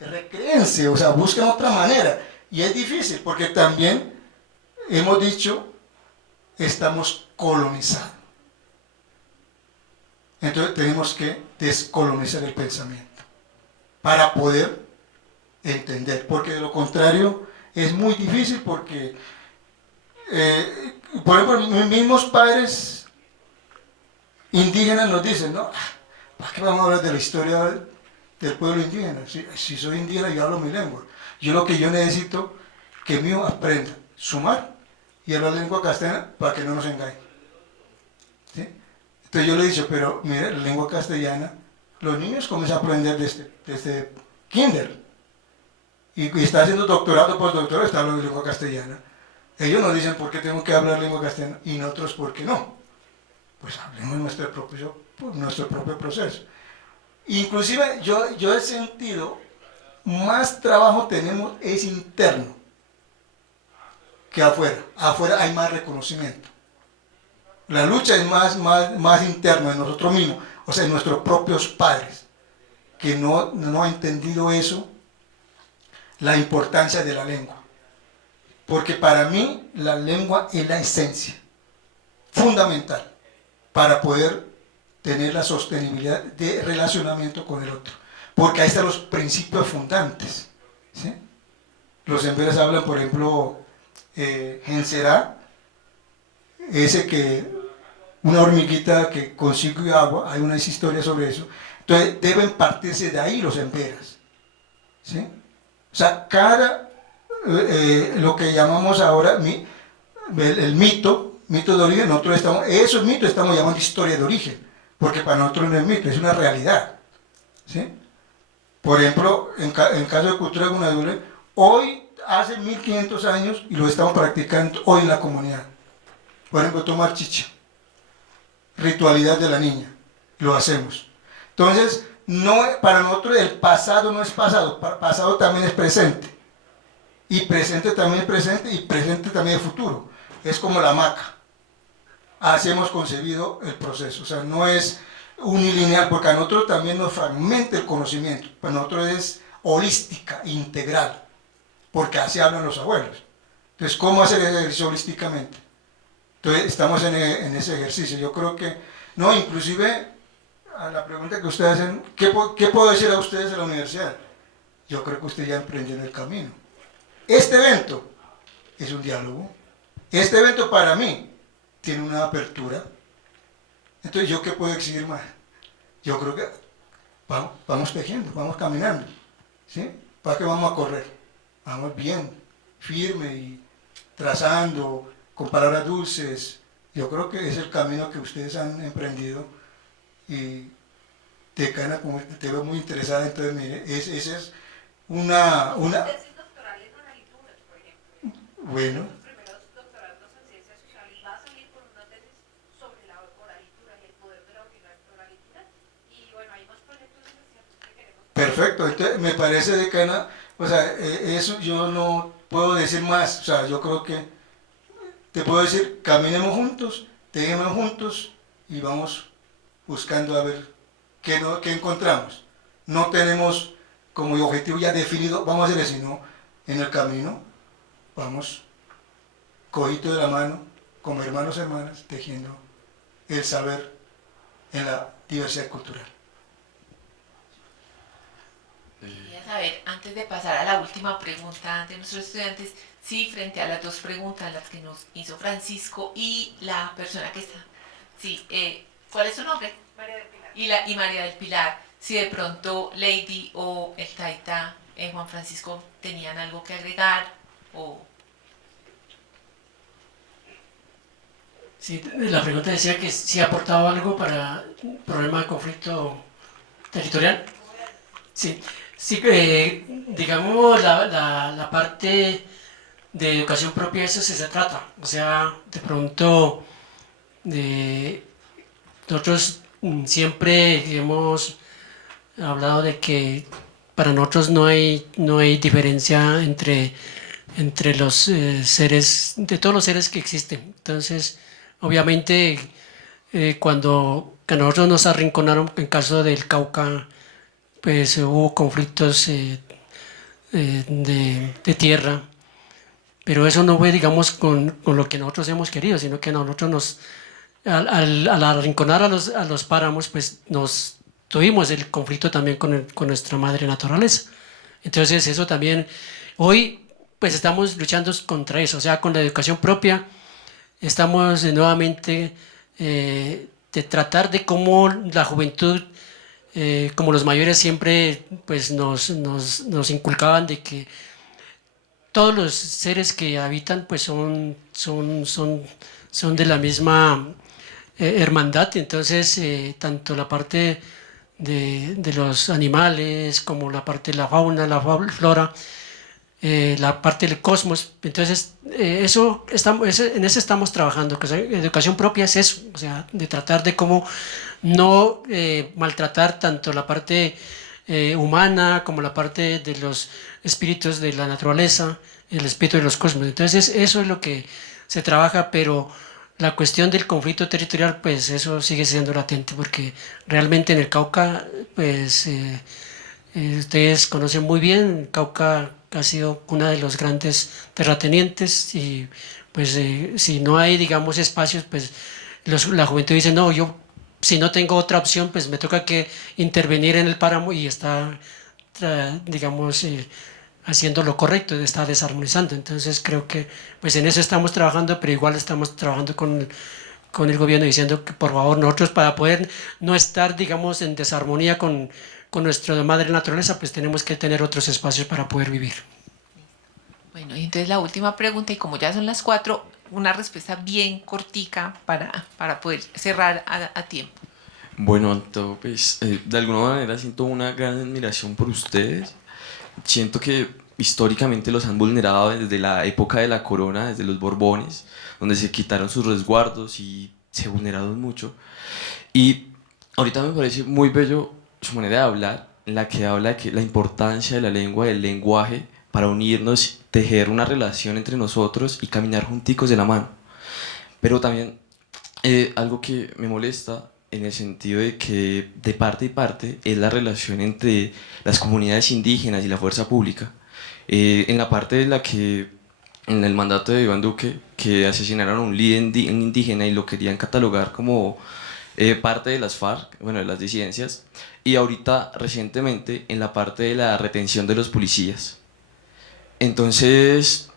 recréense, o sea, busquen otra manera. Y es difícil, porque también hemos dicho, estamos colonizados. Entonces tenemos que descolonizar el pensamiento para poder entender, porque de lo contrario es muy difícil, porque por ejemplo mis mismos padres indígenas nos dicen, no, ¿para qué vamos a hablar de la historia del pueblo indígena? Si soy indígena, yo hablo mi lengua. Lo que yo necesito que mi hijo aprenda sumar y hablar lengua castellana para que no nos engañen, ¿sí? Entonces yo le he dicho, pero mire, la lengua castellana, los niños comienzan a aprender desde kinder, y está haciendo doctorado, postdoctorado, está hablando de lengua castellana. Ellos nos dicen por qué tengo que hablar lengua castellana y nosotros por qué no. Pues hablemos de nuestro propio proceso. Inclusive yo he sentido, más trabajo tenemos es interno que afuera. Afuera hay más reconocimiento. La lucha es más interna de nosotros mismos, o sea, de nuestros propios padres, que no han entendido eso, la importancia de la lengua. Porque para mí la lengua es la esencia fundamental para poder tener la sostenibilidad de relacionamiento con el otro. Porque ahí están los principios fundantes, ¿sí? Los emberes hablan, por ejemplo, Genserá, ese que una hormiguita que consigue agua, hay unas historias sobre eso. Entonces deben partirse de ahí los emberas, ¿sí? O sea, lo que llamamos ahora el mito de origen, nosotros esos mitos estamos llamando historia de origen, porque para nosotros no es mito, es una realidad, ¿sí? Por ejemplo, en caso de cultura de Gunadule, hoy hace 1500 años y lo estamos practicando hoy en la comunidad. Por ejemplo, tomar chicha, ritualidad de la niña, lo hacemos. Entonces, para nosotros el pasado no es pasado, pasado también es presente. Y presente también es presente, y presente también es futuro. Es como la hamaca. Así hemos concebido el proceso. O sea, no es unilineal, porque a nosotros también nos fragmenta el conocimiento. Para nosotros es holística, integral, porque así hablan los abuelos. Entonces, ¿cómo hacer el ejercicio holísticamente? Entonces, estamos en ese ejercicio. Yo creo que, no, inclusive, a la pregunta que ustedes hacen, ¿qué puedo decir a ustedes de la universidad? Yo creo que ustedes ya emprendieron el camino. Este evento es un diálogo. Este evento para mí tiene una apertura. Entonces, ¿yo qué puedo exigir más? Yo creo que vamos tejiendo, vamos caminando, ¿sí? ¿Para qué vamos a correr? Vamos bien, firme y trazando, con palabras dulces. Yo creo que es el camino que ustedes han emprendido y decana, como te veo muy interesada, entonces mire, esa es una... Tesis doctorales en oralituras, por ejemplo. Bueno. Los primeros doctorandos en ciencias sociales va a salir con una tesis sobre la oralitura y el poder de la oralitura. Y bueno, hay más proyectos de investigación que queremos. Perfecto, entonces me parece, decana, o sea, eso yo no puedo decir más, o sea, yo creo que te puedo decir, caminemos juntos, tejemos juntos y vamos buscando a ver qué encontramos. No tenemos como objetivo ya definido, vamos a hacer eso, sino en el camino vamos cojito de la mano, como hermanos y hermanas, tejiendo el saber en la diversidad cultural. Quería saber, antes de pasar a la última pregunta de nuestros estudiantes, sí, frente a las dos preguntas, las que nos hizo Francisco y la persona que está, sí, ¿cuál es su nombre? María del Pilar. Y María del Pilar, si de pronto Lady o el Taita, Juan Francisco, tenían algo que agregar o... Sí, la pregunta decía que si aportaba algo para el problema de conflicto territorial. Sí, sí, digamos la parte de educación propia, eso sí se trata. O sea, de pronto nosotros siempre hemos hablado de que para nosotros no hay diferencia entre los seres, de todos los seres que existen. Entonces, obviamente, cuando a nosotros nos arrinconaron, en caso del Cauca, pues hubo conflictos de tierra, pero eso no fue, digamos, con lo que nosotros hemos querido, sino que nosotros al arrinconar a los páramos, pues tuvimos el conflicto también con nuestra madre naturaleza. Entonces eso también, hoy pues estamos luchando contra eso, o sea, con la educación propia, estamos nuevamente de tratar de cómo la juventud, como los mayores siempre pues nos inculcaban de que todos los seres que habitan pues son de la misma hermandad. Entonces tanto la parte de los animales como la parte de la fauna, la flora, la parte del cosmos. Entonces en eso estamos trabajando, que educación propia es eso, o sea, de tratar de cómo no maltratar tanto la parte humana como la parte de los espíritus de la naturaleza, el espíritu de los cosmos. Entonces eso es lo que se trabaja, pero la cuestión del conflicto territorial, pues eso sigue siendo latente, porque realmente en el Cauca, pues ustedes conocen muy bien, el Cauca ha sido una de los grandes terratenientes y pues si no hay, digamos, espacios, pues la juventud dice, no, yo si no tengo otra opción, pues me toca que intervenir en el páramo y está, digamos, haciendo lo correcto, está desarmonizando. Entonces creo que pues en eso estamos trabajando, pero igual estamos trabajando con el gobierno diciendo que por favor nosotros, para poder no estar, digamos, en desarmonía con nuestra madre naturaleza, pues tenemos que tener otros espacios para poder vivir. Bueno, y entonces la última pregunta, y como ya son las 4, una respuesta bien cortica para poder cerrar a tiempo. Bueno, entonces, pues, de alguna manera siento una gran admiración por ustedes. Siento que históricamente los han vulnerado desde la época de la corona, desde los Borbones, donde se quitaron sus resguardos y se vulneraron mucho. Y ahorita me parece muy bello su manera de hablar, en la que habla de que la importancia de la lengua, del lenguaje, para unirnos, tejer una relación entre nosotros y caminar junticos de la mano. Pero también algo que me molesta en el sentido de que de parte y parte es la relación entre las comunidades indígenas y la fuerza pública. En la parte en la que en el mandato de Iván Duque, que asesinaron a un líder indígena y lo querían catalogar como parte de las FARC, bueno, de las disidencias, y ahorita recientemente en la parte de la retención de los policías. Entonces,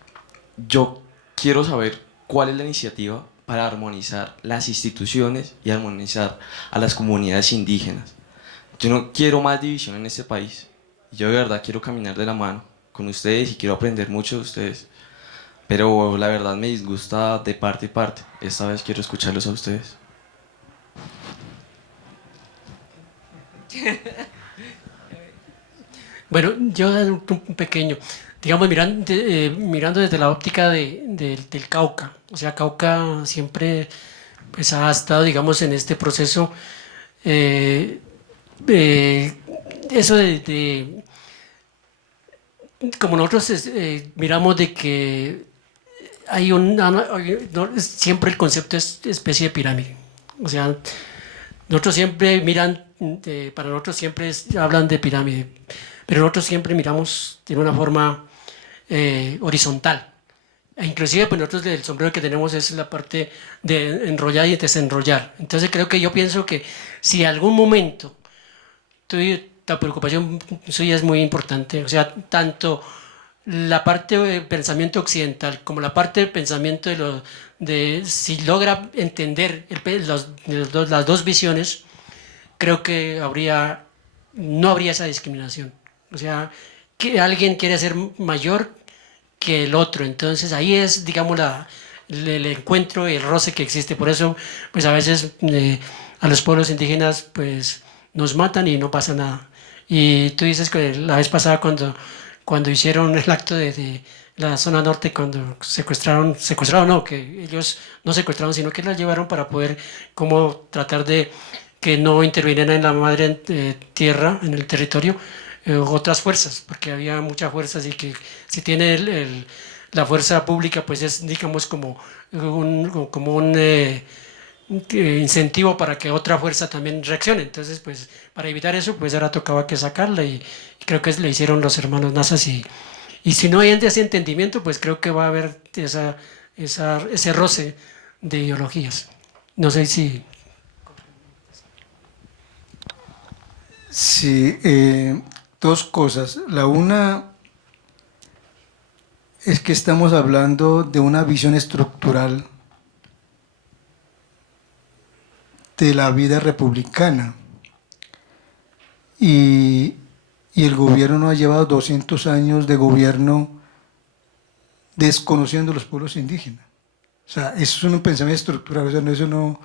yo quiero saber cuál es la iniciativa para armonizar las instituciones y armonizar a las comunidades indígenas. Yo no quiero más división en este país. Yo de verdad quiero caminar de la mano con ustedes y quiero aprender mucho de ustedes. Pero la verdad me disgusta de parte y parte. Esta vez quiero escucharlos a ustedes. Bueno, yo un pequeño, digamos, mirando desde la óptica del Cauca. O sea, Cauca siempre pues, ha estado, digamos, en este proceso. Eso como nosotros miramos de que siempre el concepto es especie de pirámide. O sea, nosotros siempre para nosotros siempre hablan de pirámide, pero nosotros siempre miramos de una forma horizontal. E inclusive pues nosotros el sombrero que tenemos es la parte de enrollar y desenrollar. Entonces yo pienso que si algún momento la preocupación suya es muy importante, o sea, tanto la parte de pensamiento occidental como la parte del pensamiento de si logra entender las dos visiones, creo que no habría esa discriminación. O sea, que alguien quiere ser mayor que el otro, entonces ahí es, digamos, el encuentro y el roce que existe. Por eso, pues a veces a los pueblos indígenas, pues nos matan y no pasa nada. Y tú dices que la vez pasada cuando hicieron el acto de la zona norte, cuando secuestraron no, que ellos no secuestraron, sino que las llevaron para poder como tratar de que no intervinieran en la madre tierra, en el territorio, otras fuerzas, porque había muchas fuerzas y que si tiene la fuerza pública, pues es, digamos, como un incentivo para que otra fuerza también reaccione. Entonces, pues, para evitar eso, pues ahora tocaba que sacarla y creo que lo hicieron los hermanos Nazas y si no hay ese entendimiento, pues creo que va a haber ese roce de ideologías. No sé si... Sí, dos cosas. La una es que estamos hablando de una visión estructural de la vida republicana y el gobierno nos ha llevado 200 años de gobierno desconociendo los pueblos indígenas. O sea, eso es un pensamiento estructural, o sea, eso no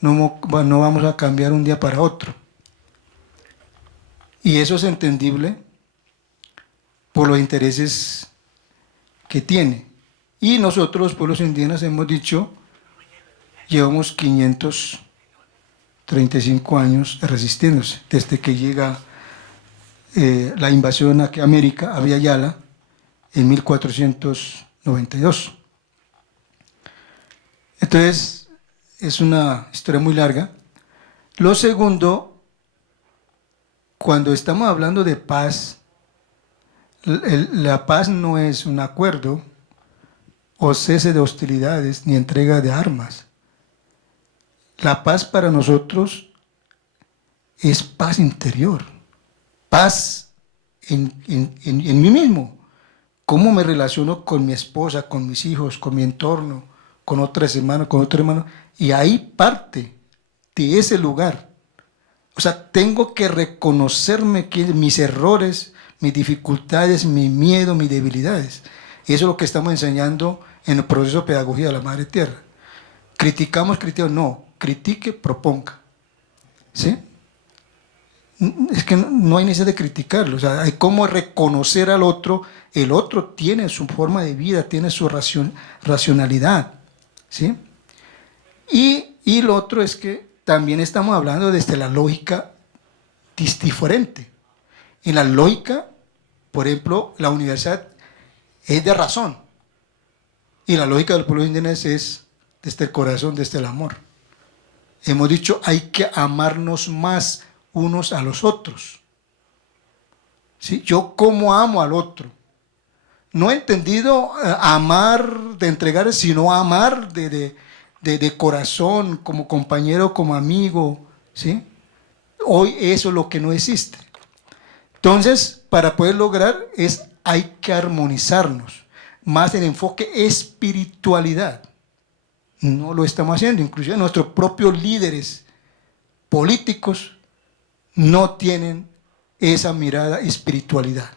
vamos a cambiar un día para otro. Y eso es entendible por los intereses que tiene. Y nosotros, los pueblos indígenas, hemos dicho, llevamos 535 años resistiéndose, desde que llega la invasión a América, a Villa Yala, en 1492. Entonces, es una historia muy larga. Lo segundo, cuando estamos hablando de paz, la paz no es un acuerdo o cese de hostilidades ni entrega de armas. La paz para nosotros es paz interior, paz en mí mismo. Cómo me relaciono con mi esposa, con mis hijos, con mi entorno, con otros hermanos, con otro hermano. Y ahí parte de ese lugar. O sea, tengo que reconocerme mis errores, mis dificultades, mi miedo, mis debilidades. Eso es lo que estamos enseñando en el proceso de pedagogía de la Madre Tierra. Criticamos, no, critique, proponga. ¿Sí? Es que no hay necesidad de criticarlo, o sea, hay cómo reconocer al otro. El otro tiene su forma de vida, tiene su racionalidad. ¿Sí? Y lo otro es que también estamos hablando desde la lógica diferente. En la lógica, por ejemplo, la universidad es de razón. Y la lógica del pueblo indígena es desde el corazón, desde el amor. Hemos dicho, hay que amarnos más unos a los otros. ¿Sí? Yo cómo amo al otro. no he entendido amar de entregar, sino amar de corazón, como compañero, como amigo, ¿sí? Hoy eso es lo que no existe. Entonces, para poder lograr hay que armonizarnos, más en enfoque espiritualidad. No lo estamos haciendo, inclusive nuestros propios líderes políticos no tienen esa mirada espiritualidad.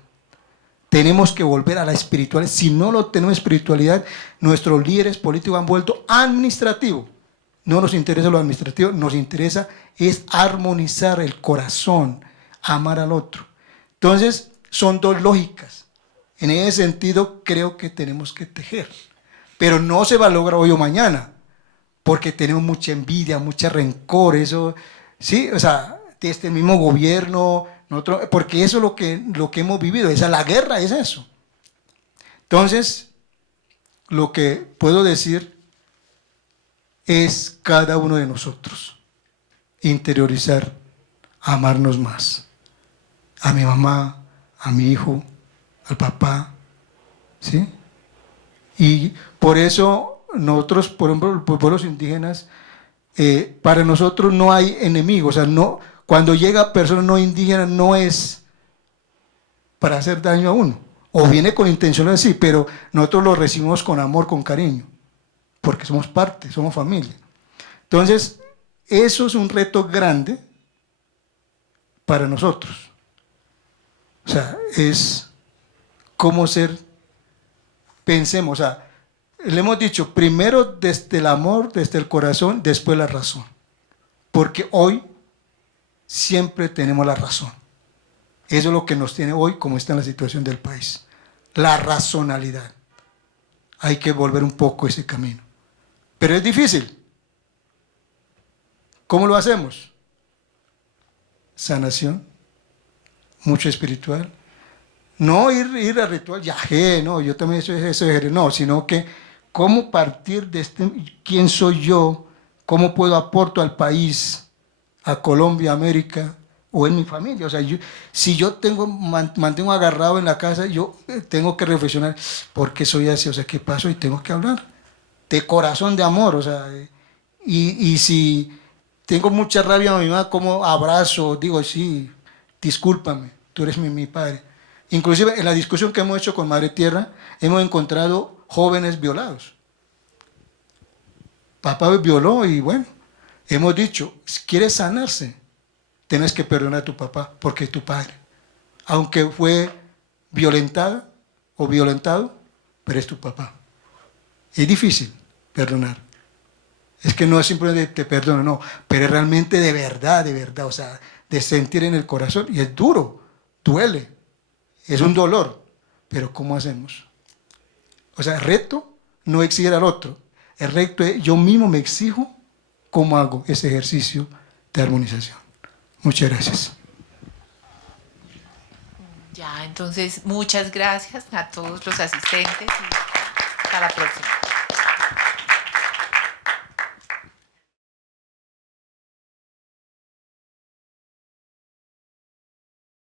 Tenemos que volver a la espiritualidad. Si no lo tenemos espiritualidad, nuestros líderes políticos han vuelto administrativos. No nos interesa lo administrativo, nos interesa es armonizar el corazón, amar al otro. Entonces, son dos lógicas. En ese sentido, creo que tenemos que tejer. Pero no se va a lograr hoy o mañana, porque tenemos mucha envidia, mucho rencor, eso, sí, o sea, de este mismo gobierno, nosotros, porque eso es lo que hemos vivido, esa la guerra, es eso. Entonces, lo que puedo decir es cada uno de nosotros interiorizar, amarnos más, a mi mamá, a mi hijo, al papá, ¿sí? Y por eso nosotros, por ejemplo, los pueblos indígenas, para nosotros no hay enemigos, o sea, no, cuando llega persona no indígena no es para hacer daño a uno, o viene con intención así, pero nosotros lo recibimos con amor, con cariño, porque somos parte, somos familia. Entonces, eso es un reto grande para nosotros. O sea, es cómo ser, pensemos, o sea, le hemos dicho, primero desde el amor, desde el corazón, después la razón. Porque hoy siempre tenemos la razón. Eso es lo que nos tiene hoy como está en la situación del país. La razonalidad. Hay que volver un poco ese camino. Pero es difícil. ¿Cómo lo hacemos? Sanación, mucho espiritual. No ir al ritual, yajé, no, yo también soy eso, no, sino que cómo partir de quién soy yo, cómo puedo aportar al país, a Colombia, América, o en mi familia. O sea, si yo mantengo agarrado en la casa, yo tengo que reflexionar, ¿por qué soy así? O sea, ¿qué pasó? Y tengo que hablar de corazón, de amor, o sea, y si tengo mucha rabia a mi mamá, como abrazo, digo, sí, discúlpame, tú eres mi padre. Inclusive en la discusión que hemos hecho con Madre Tierra, hemos encontrado jóvenes violados. Papá violó y bueno, hemos dicho, si quieres sanarse, tienes que perdonar a tu papá porque es tu padre. Aunque fue violentada o violentado, pero es tu papá. Es difícil perdonar. Es que no es simplemente te perdono, no, pero es realmente de verdad, o sea, de sentir en el corazón. Y es duro, duele, es un dolor, pero ¿cómo hacemos? O sea, el reto no es exigir al otro, el reto es yo mismo me exijo cómo hago ese ejercicio de armonización. Muchas gracias. Ya, entonces, muchas gracias a todos los asistentes y hasta la próxima.